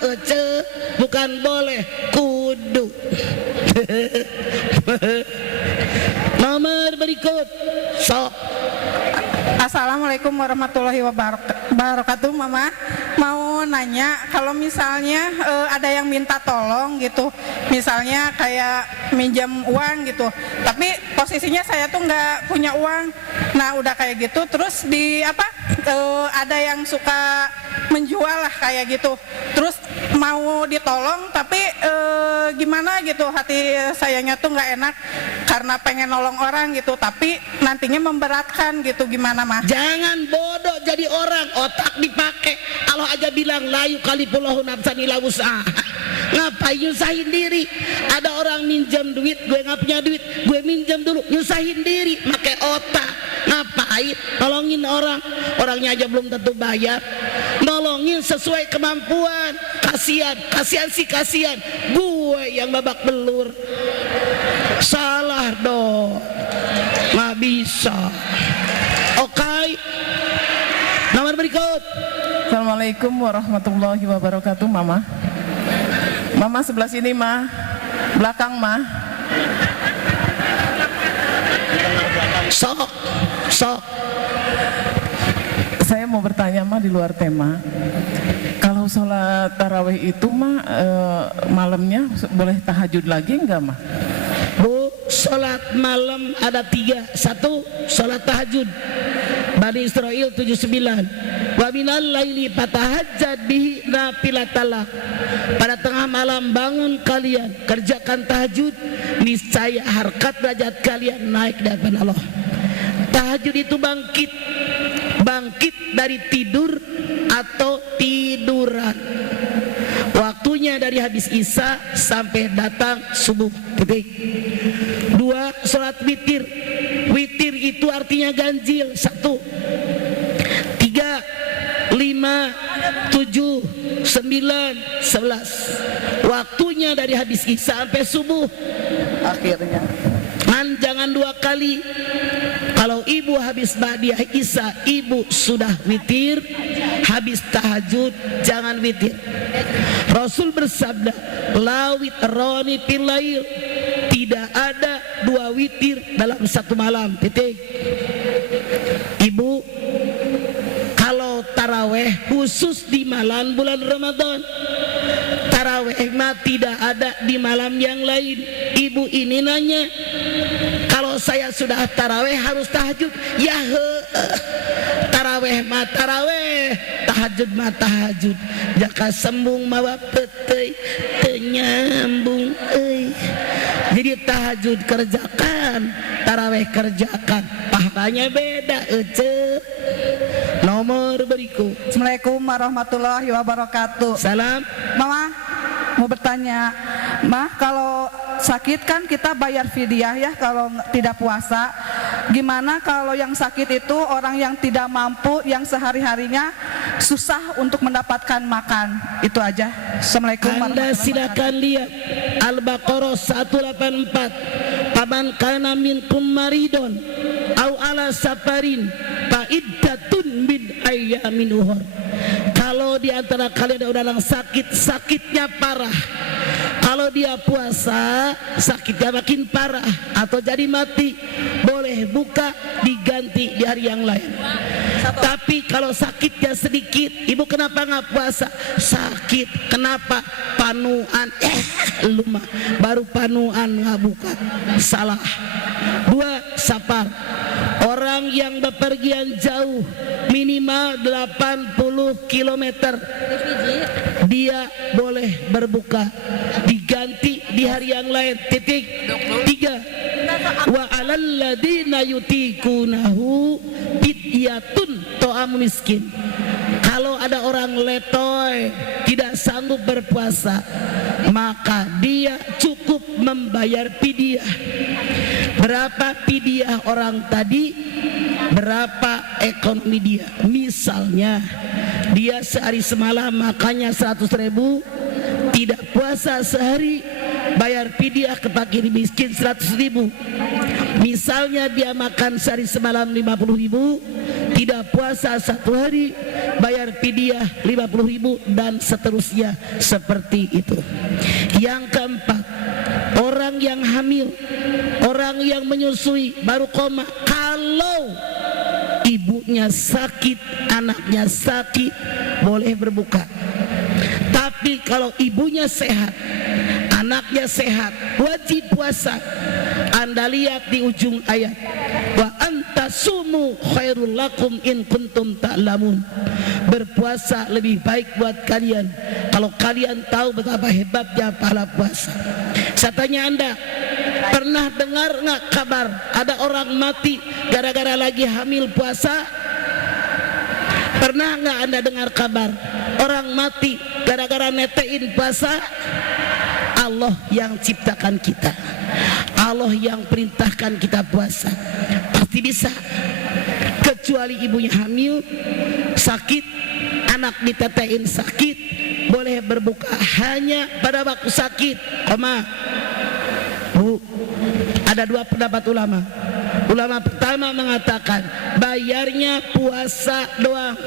bukan boleh, kudu. Nomor berikut. Sok. Assalamualaikum warahmatullahi wabarakatuh. Mama mau nanya, kalau misalnya ada yang minta tolong gitu, misalnya kayak minjam uang gitu, tapi posisinya saya tuh nggak punya uang. Nah udah kayak gitu, terus ada yang suka menjual lah kayak gitu, terus mau ditolong tapi gimana gitu, hati sayanya tuh nggak enak karena pengen nolong orang gitu, tapi nantinya memberatkan gitu, gimana mah? Jangan bodoh jadi orang, otak dipakai. Allah aja bilang la yukallifullahu nafsan illa wus'aha. Ngapain nyusahin diri? Ada orang minjam duit, gue nggak punya duit, gue minjam dulu, nyusahin diri, pakai otak. Ngapain nolongin orang, orangnya aja belum tentu bayar. Nolongin sesuai kemampuan. Kasihan sih kasihan, gue yang babak belur. Salah dong, nggak bisa. Oke. Nomor berikut. Assalamualaikum warahmatullahi wabarakatuh. Mama sebelah sini mah, belakang mah. Sok. Saya mau bertanya mah di luar tema. Kalau sholat tarawih itu mah malamnya boleh tahajud lagi enggak mah? Bu, sholat malam ada 3. 1, sholat tahajud. Bani Israel 79. Wa minal laili fatahajjad bihi nafilatalak. Pada tengah malam bangun kalian, kerjakan tahajud, niscaya harkat derajat kalian naik di hadapan Allah. Tahajud itu bangkit dari tidur atau tiduran. Waktunya dari habis isya sampai datang subuh. Titik. 2, sholat witir. Witir itu artinya ganjil. 1, 3, 5, 7, 9, 11. Waktunya dari habis isya sampai subuh. Akhirnya. Jangan 2 kali. Kalau ibu habis ba'diyah isya, ibu sudah witir. Habis tahajud jangan witir. Rasul bersabda, la witrani fil lail. Tidak ada 2 witir dalam satu malam. Titik. Ibu, kalau taraweh khusus di malam bulan Ramadan, taraweh mah tidak ada di malam yang lain. Ibu ini nanya, kalau saya sudah taraweh harus tahajud? Ya taraweh mah taraweh, tahajud mah tahajud. Jaka sembung mawa petei tenyambung Jadi tahajud kerjakan, taraweh kerjakan, pahalanya beda. Nomor berikut. Assalamualaikum warahmatullahi wabarakatuh. Salam. Mama mau bertanya, kalau sakit kan kita bayar fidyah ya kalau tidak puasa. Gimana kalau yang sakit itu orang yang tidak mampu, yang sehari-harinya susah untuk mendapatkan makan? Itu aja. Assalamualaikum Anda silakan lihat Al-Baqarah 184. Paman kana minkum maridon au ala safarin fa iddatun min ayyamin ukhra. Kalau di antara kalian ada orang sakit, sakitnya parah, kalau dia puasa sakitnya makin parah atau jadi mati, boleh buka diganti di hari yang lain. Tapi kalau sakitnya sedikit, ibu kenapa nggak puasa? Sakit, kenapa? Panuan, lu mah baru panuan nggak buka, salah. 2, safar. Orang yang bepergian jauh minimal 80 km, dia boleh berbuka diganti di hari yang lain. Titik. 3, wa alal ladina yutikunahu fidyatun ta'am miskin. Kalau ada orang letoy tidak sanggup berpuasa, maka dia cukup membayar fidyah. Berapa fidyah orang tadi, berapa ekonomi dia. Misalnya dia sehari semalam makannya 100.000, tidak puasa sehari, bayar fidyah ke fakir miskin 100.000. Misalnya dia makan sehari semalam 50.000, tidak puasa 1 hari, bayar fidyah 50.000 dan seterusnya seperti itu. Yang keempat, orang yang hamil, orang yang menyusui baru koma, kalau ibunya sakit, anaknya sakit, boleh berbuka. Tapi kalau ibunya sehat, anaknya sehat, wajib puasa. Anda lihat di ujung ayat, wa antasumu khairul lakum in kuntum ta'lamun. Berpuasa lebih baik buat kalian kalau kalian tahu betapa hebatnya pahala puasa. Saya tanya Anda, pernah dengar nggak kabar ada orang mati gara-gara lagi hamil puasa? Pernah nggak Anda dengar kabar orang mati gara-gara netein puasa? Allah yang ciptakan kita, Allah yang perintahkan kita puasa, pasti bisa. Kecuali ibunya hamil, sakit, anak ditetein sakit, boleh berbuka hanya pada waktu sakit. Bu, ada 2 pendapat ulama. Ulama pertama mengatakan bayarnya puasa doang.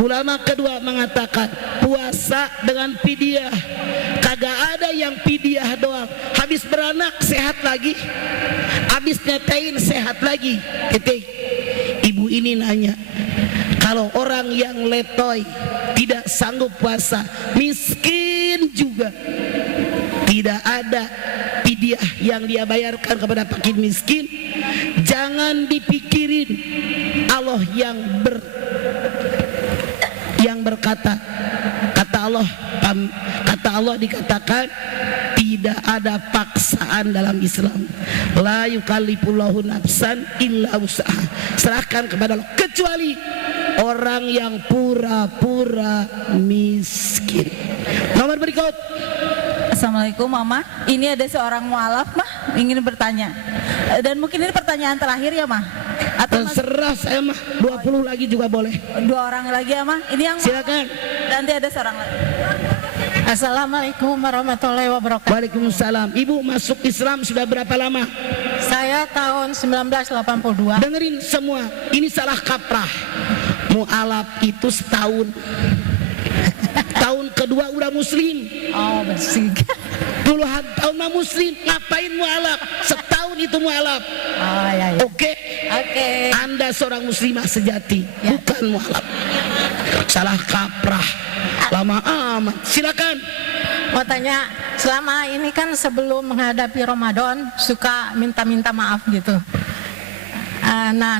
Ulama kedua mengatakan puasa dengan fidyah. Kagak ada yang fidyah doang, habis beranak sehat lagi, habis netein sehat lagi. Ibu ini nanya, kalau orang yang letoy tidak sanggup puasa, miskin juga, tidak ada fidyah yang dia bayarkan kepada fakir miskin, jangan dipikirin Allah yang berkata, kata Allah dikatakan tidak ada paksaan dalam Islam. La yukallifullahu nafsan illa usaha. Serahkan kepada Allah, kecuali orang yang pura-pura miskin. Nomor berikut. Assalamualaikum Mama, ini ada seorang mualaf mah ingin bertanya, dan mungkin ini pertanyaan terakhir ya mah, atau terserah saya mah, 20 lagi juga boleh. 2 orang lagi ya mah, ini yang silakan. Nanti ada seorang lagi. Assalamualaikum warahmatullahi wabarakatuh. Waalaikumsalam. Ibu masuk Islam sudah berapa lama? Saya tahun 1982. Dengerin semua, ini salah kaprah. Mu'alaf itu setahun. Tahun kedua udah muslim. Oh bersih. Puluhan tahun mah muslim, ngapain mu'alaf? Setahun itu mu'alaf. Oh ya, ya. Oke. Anda seorang muslimah sejati, ya. Bukan mu'alaf. Salah kaprah. Lama amat. Silakan. Mau tanya, selama ini kan sebelum menghadapi Ramadan suka minta-minta maaf gitu. Nah,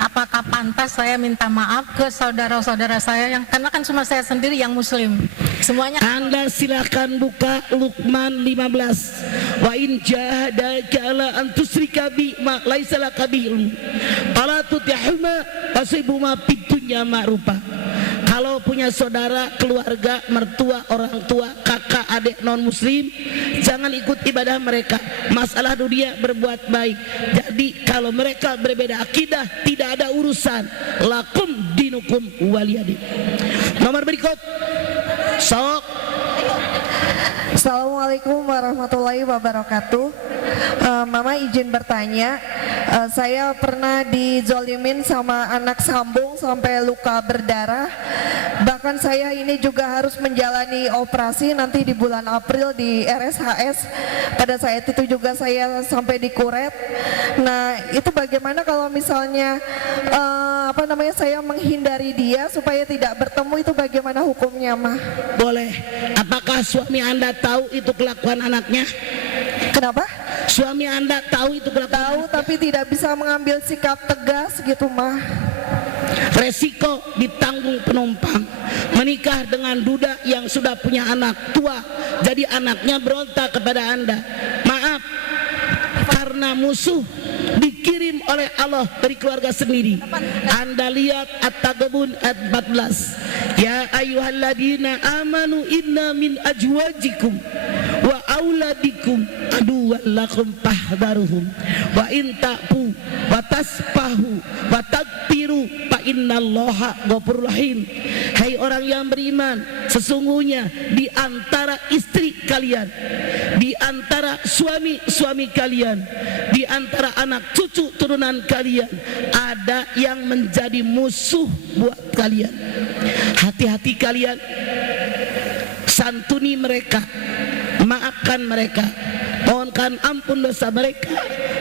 apakah pantas saya minta maaf ke saudara-saudara saya yang, karena kan cuma saya sendiri yang muslim. Semuanya. Anda silakan buka Luqman 15. Wa in jahadaka ala an tusyrika bi ma laisa laka bihi fala tutihuma wasibuma fid dunya ma'rufa. Kalau punya saudara, keluarga, mertua, orang tua, kakak, adik non muslim, jangan ikut ibadah mereka. Masalah dunia berbuat baik. Jadi kalau mereka berbeda akidah, tidak ada urusan. Lakum dinukum waliyadin. Nomor berikut. Sok. Assalamualaikum warahmatullahi wabarakatuh. Mama izin bertanya, saya pernah dizolimin sama anak sambung sampai luka berdarah. Bahkan saya ini juga harus menjalani operasi nanti di bulan April di RSHS. Pada saat itu juga saya sampai dikuret. Nah, itu bagaimana kalau misalnya saya menghindari dia supaya tidak bertemu, itu bagaimana hukumnya, Ma? Boleh. Apakah suami Anda tahu itu kelakuan anaknya? Kenapa? Suami Anda tahu itu kelakuan? Tahu, tapi tidak bisa mengambil sikap tegas gitu, Ma. Resiko ditanggung penumpang. Menikah dengan duda yang sudah punya anak tua, jadi anaknya berontak kepada Anda. Maaf, karena musuh dikirim oleh Allah dari keluarga sendiri. Anda lihat At-Taghabun ayat 14. Ya ayyuhalladzina amanu inna min ajwajikum wa auladikum aduwwan lakum fahdharuhum wa in ta'fu wa tasfahu wa tagfiru fa innallaha ghafurur rahim. Hai orang yang beriman, sesungguhnya di antara istri kalian, di antara suami-suami kalian, di antara anak cucu turunan kalian ada yang menjadi musuh buat kalian. Hati-hati kalian, santuni mereka, maafkan mereka, mohonkan ampun dosa mereka.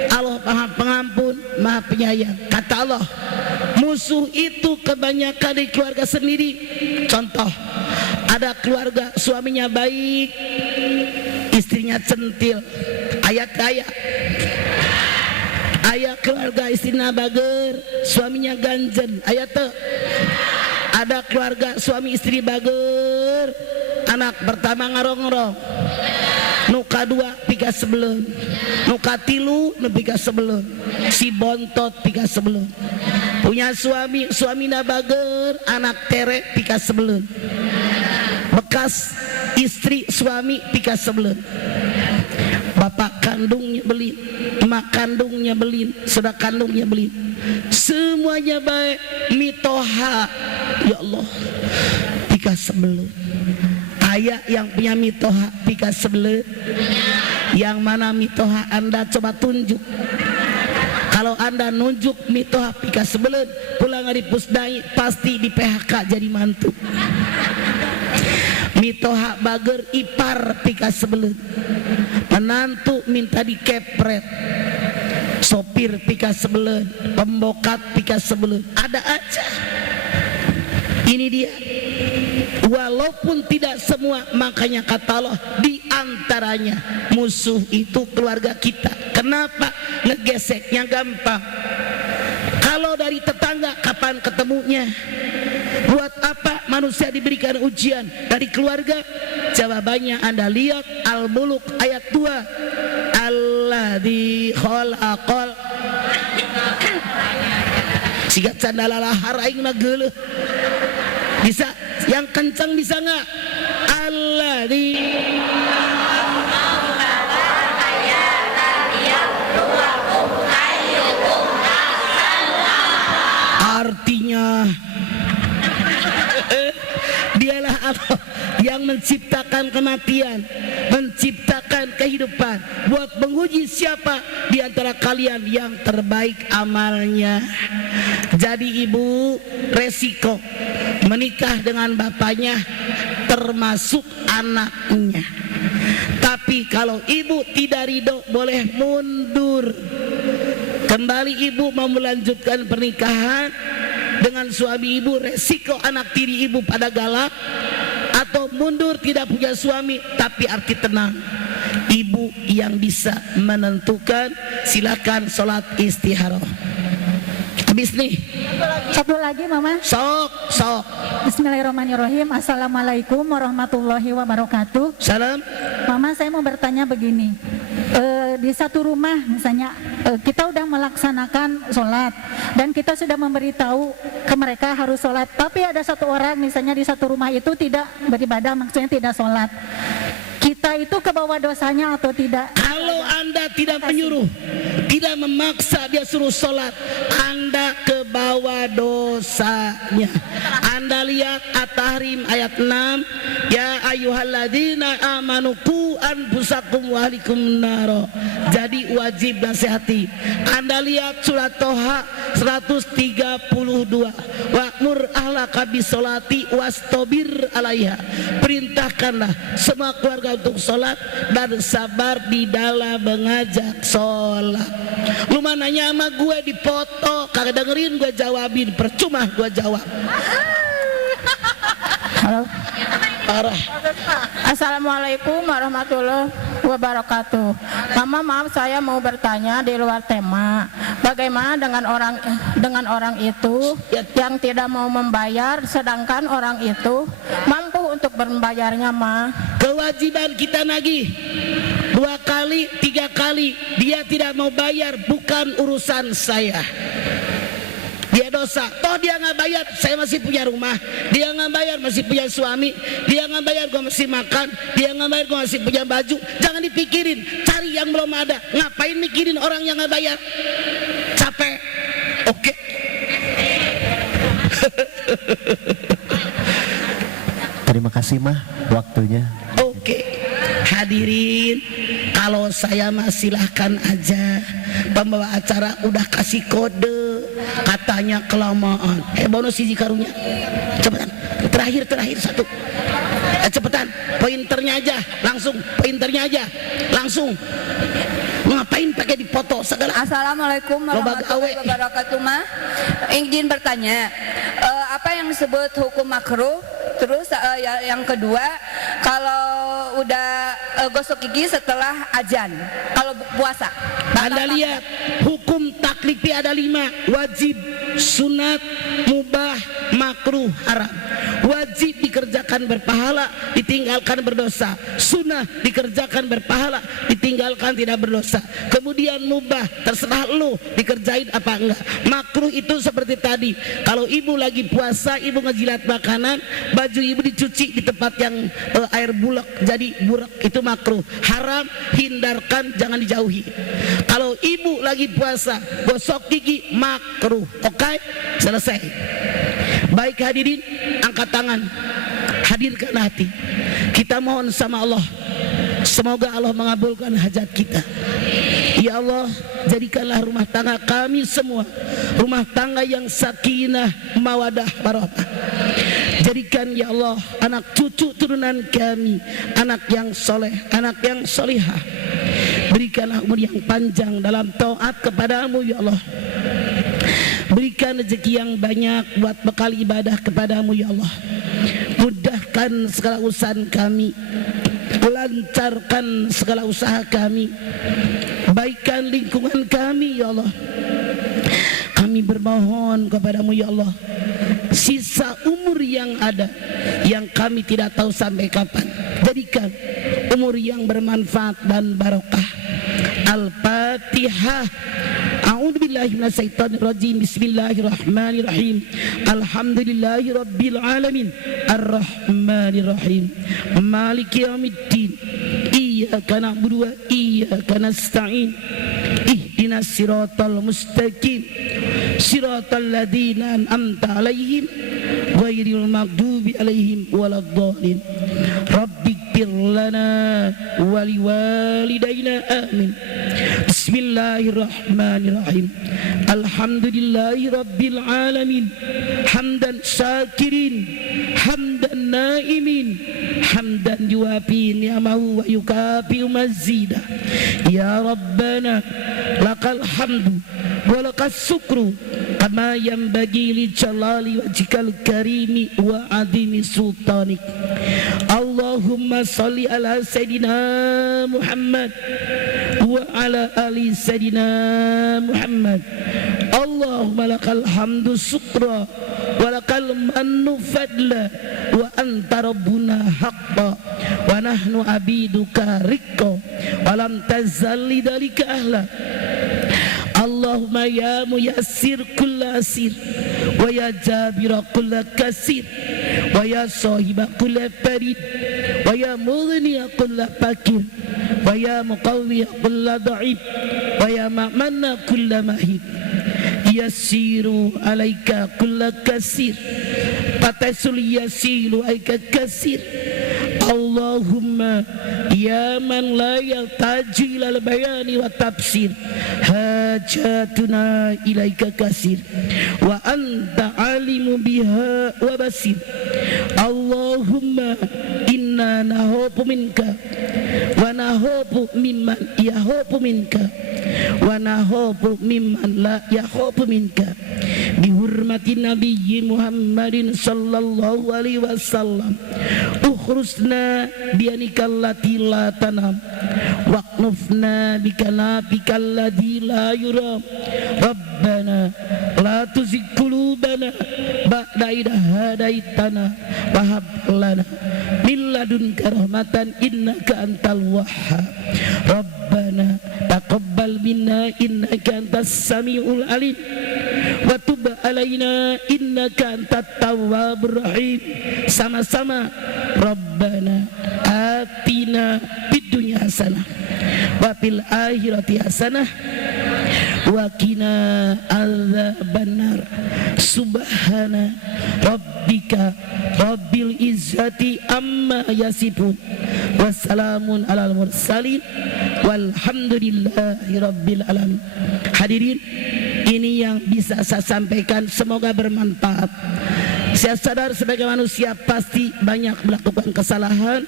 Allah Maha Pengampun, Maha Penyayang. Kata Allah, musuh itu kebanyakan di keluarga sendiri. Contoh, ada keluarga suaminya baik, istrinya centil, ayat kaya. Ayah keluarga istrinya bager, suaminya ganjen, ayat tuh. Ada keluarga suami istri bager, anak pertama ngarong-ngarong, nuka dua pika sebelum, nuka tilu nepika sebelum, si bontot pika sebelum. Punya suami na bager, anak tere pika sebelum, bekas istri suami pika sebelum. Bapak kandungnya belin, emak kandungnya belin, saudara kandungnya belin, semuanya baik, mitoha. Ya Allah, pika sebelum. Ayah yang punya mitoha pika sebelum. Yang mana mitoha Anda coba tunjuk. Kalau Anda nunjuk mitoha pika sebelum, pulang hari pusdai pasti di PHK jadi mantu. Mitoha bager ipar pika sebelum, menantu minta dikepret, sopir pika sebelum, pembokat pika sebelum, ada aja. Ini dia. Walaupun tidak semua, makanya kata Allah, di antaranya musuh itu keluarga kita. Kenapa? Ngegeseknya gampang. Kalau dari tetangga kapan ketemunya? Buat apa manusia diberikan ujian dari keluarga? Jawabannya Anda lihat Al-Muluk ayat 2. Alladzi khalaqal siga candalala haraing nageuleuh. Bisa yang kencang bisa nggak? Alladzi artinya dialah Allah yang menciptakan kematian, menciptakan kehidupan, buat menguji siapa di antara kalian yang terbaik amalnya. Jadi ibu resiko menikah dengan bapaknya termasuk anaknya. Tapi kalau ibu tidak ridho boleh mundur. Kembali ibu mau melanjutkan pernikahan dengan suami ibu, resiko anak tiri ibu pada galak, atau mundur tidak punya suami tapi arti tenang. Ibu yang bisa menentukan. Silakan sholat istikharah. Habis nih. Satu lagi mama. Sok. Bismillahirrahmanirrahim. Assalamualaikum warahmatullahi wabarakatuh. Salam. Mama, saya mau bertanya begini. Di satu rumah misalnya kita udah melaksanakan sholat dan kita sudah memberitahu ke mereka harus sholat, tapi ada satu orang misalnya di satu rumah itu tidak beribadah, maksudnya tidak sholat. Kita itu ke bawah dosanya atau tidak? Kalau Anda tidak menyuruh, tidak memaksa dia suruh sholat, Anda ke bawah dosanya. Anda lihat At-Tahrim ayat 6, ya ayyuhalladzina amanu qu anfusakum wa ahlikum naro. Jadi wajib nasihati. Anda lihat surat Toha 132, wa'mur ahlaka bisolati wastabir alaiha. Perintahkanlah semua keluarga untuk sholat dan sabar di dalam mengajak sholat. Lu mah nanya sama gue dipoto, kagak dengerin gue jawabin, percuma gue jawab. Halo. Parah. Assalamualaikum warahmatullahi wabarakatuh. Mama, maaf saya mau bertanya di luar tema. Bagaimana dengan orang itu yang tidak mau membayar, sedangkan orang itu mampu untuk membayarnya, Ma? Kewajiban kita nagih 2 kali, 3 kali. Dia tidak mau bayar, bukan urusan saya. dia dosa. Toh dia nggak bayar, saya masih punya rumah. Dia nggak bayar, masih punya suami. Dia nggak bayar, gua masih makan. Dia nggak bayar, gua masih punya baju. Jangan dipikirin, cari yang belum ada. Ngapain mikirin orang yang nggak bayar? Capek. Oke. Terima kasih mah waktunya. Oke. Hadirin, kalau saya mah silahkan aja. Pembawa acara udah kasih kode, katanya kelamaan. Bonus siji karunya. Cepetan. Terakhir satu. Cepetan. Pointernya aja, langsung. Pointernya aja, langsung. Ngapain pakai dipoto segala? Assalamualaikum warahmatullahi wabarakatuh. Mah izin bertanya, apa yang disebut hukum makruh? Terus yang kedua, kalau udah gosok gigi setelah azan, kalau puasa. Anda lihat hukum taklifi ada 5: wajib, sunat, mubah, makruh, haram. Wajib dikerjakan berpahala, ditinggalkan berdosa. Sunnah dikerjakan berpahala, ditinggalkan tidak berdosa. Kemudian mubah, terserah lu dikerjain apa enggak. Makruh itu seperti tadi, kalau ibu lagi puasa, ibu ngejilat makanan, baju ibu dicuci di tempat yang air bulak jadi burak, itu makruh. Haram, hindarkan, jangan dijauhi. Kalau ibu lagi puasa, gosok gigi, makruh. Oke, selesai. Baik hadirin, angkat tangan, hadirkan hati. Kita mohon sama Allah, semoga Allah mengabulkan hajat kita. Ya Allah, jadikanlah rumah tangga kami semua rumah tangga yang sakinah, mawadah, warahmah. Jadikan ya Allah anak cucu turunan kami anak yang soleh, anak yang solihah. Berikanlah umur yang panjang dalam taat kepadamu ya Allah. Berikan rezeki yang banyak buat bekal ibadah kepadamu ya Allah. Mudahkan segala urusan kami, lancarkan segala usaha kami, baikkan lingkungan kami ya Allah. Kami bermohon kepadamu ya Allah, sisa umur yang ada yang kami tidak tahu sampai kapan, jadikan umur yang bermanfaat dan barokah. Al-Fatihah. A'udzubillahi minasyaitonirrajim. Bismillahirrahmanirrahim. Alhamdulillahi rabbil alamin. Arrahmanirrahim. Maliki yaumiddin. Iyyaka na'budu wa iyyaka nasta'in. Ihdinas siratal mustaqim. Siratal ladzina an'amta 'alaihim ghairil maghdubi 'alaihim waladdallin. Rabbighfir lana wa liwalidayna amin. Bismillahirrahmanirrahim. Alhamdulillahi rabbil alamin. Hamdan syakirin, hamdan naimin, hamdan yuwafi ni'amahu wa yukafi mazidah. Ya Rabbana lakal hamdu wa lakas syukru kama yanbaghi li jalali wajhikal karimi wa adimi sultanik. Allahumma salli ala Sayyidina Muhammad wa ala ali Sayyidina Muhammad. Allahumma lakal hamdu syukra wa lakal mannu fadla wa anta rabbuna haqqa wa nahnu abiduka riqqa wa lam tazalli dalika ahla. Allahumma ya muyassir kulla asir wa ya jabira kulla kasir wa ya sahiba kulla farid wa ya mughniya kulla fakir wa ya muqawwiya kulla da'if wa ya ma'manna kulla mahid. Yassiru alaika kulla kasir patasul yasilu alaika kasir. Allahumma ya man la yahtaji ilal bayani wa tafsir, hajatuna ilaika kasir wa anta alimu biha wa basir. Allahumma inna nahobu minka wa nahobu mimman yahobu minka wa nahobu mimman la yahobu minka bihurmati nabiyyi Muhammadin sallallahu alaihi wasallam. Ukhrusna biyanikal lati la tanam waqnufna bikalabikal ladzi la yuram. Rabbana la tuzigh qulubana ba'da idh hadaitana wa hab lana min ladunka rahmatan innaka antal wahhab. Rabbana taqabbal taqabbal minna innaka antas samiul alim wa tub alaina innaka antat tawwabur rahim. Sama-sama. Rabbana atina fid dunya hasanah wa fil akhirati hasanah wa qina adzabannar. Subhana rabbika rabbil izzati amma yasifun wassalamun alal mursalin walhamdulillahi rabbil alamin. Hadirin, ini yang bisa saya sampaikan, semoga bermanfaat. Saya sadar sebagai manusia pasti banyak melakukan kesalahan.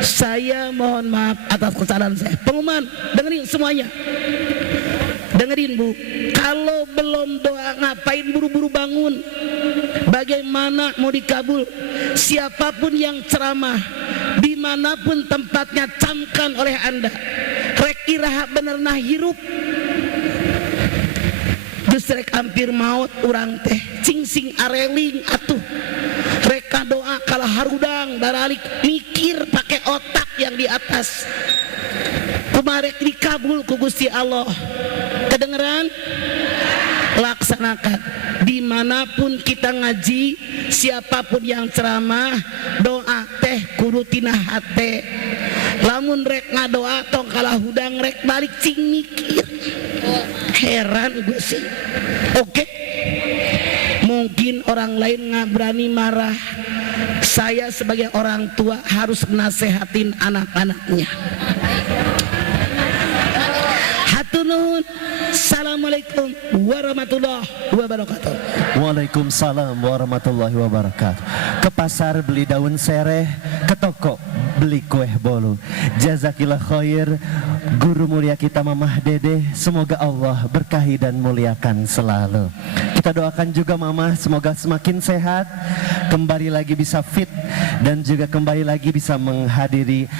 Saya mohon maaf atas kesalahan saya. Pengumuman, dengerin semuanya. Dengerin Bu, kalau belum doa ngapain buru-buru bangun? Bagaimana mau dikabul? Siapapun yang ceramah, dimanapun tempatnya, camkan oleh Anda. Rek iraha bener nah hirup, geus rek hampir maut urang teh, cing areling atuh. Reka doa kalah harudang, baralik mikir pakai otak yang di atas. Kumarek dikabul ku Gusti Allah. Kedengeran? Laksanakan. Dimanapun kita ngaji, siapapun yang ceramah, doa teh kudu tina hate. Lamun rek ngadoa tong kalah hudang rek balik cing mikir. Heran gue sih. Oke. Mungkin orang lain nggak berani marah. Saya sebagai orang tua harus menasehatin anak-anaknya. Hatunun. Assalamualaikum warahmatullahi wabarakatuh. Waalaikumsalam warahmatullahi wabarakatuh. Ke pasar beli daun sereh, ke toko beli kue bolu. Jazakillah khair guru mulia kita Mamah Dede. Semoga Allah berkahi dan muliakan selalu. Kita doakan juga Mamah semoga semakin sehat, kembali lagi bisa fit, dan juga kembali lagi bisa menghadiri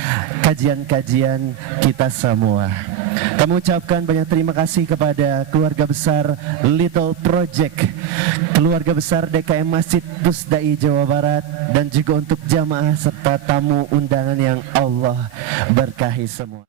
kajian-kajian kita semua. Kami ucapkan banyak terima kasih kepada keluarga besar Little Project, keluarga besar DKM Masjid Pusdai Jawa Barat, dan juga untuk jamaah serta tamu undangan yang Allah berkahi semua.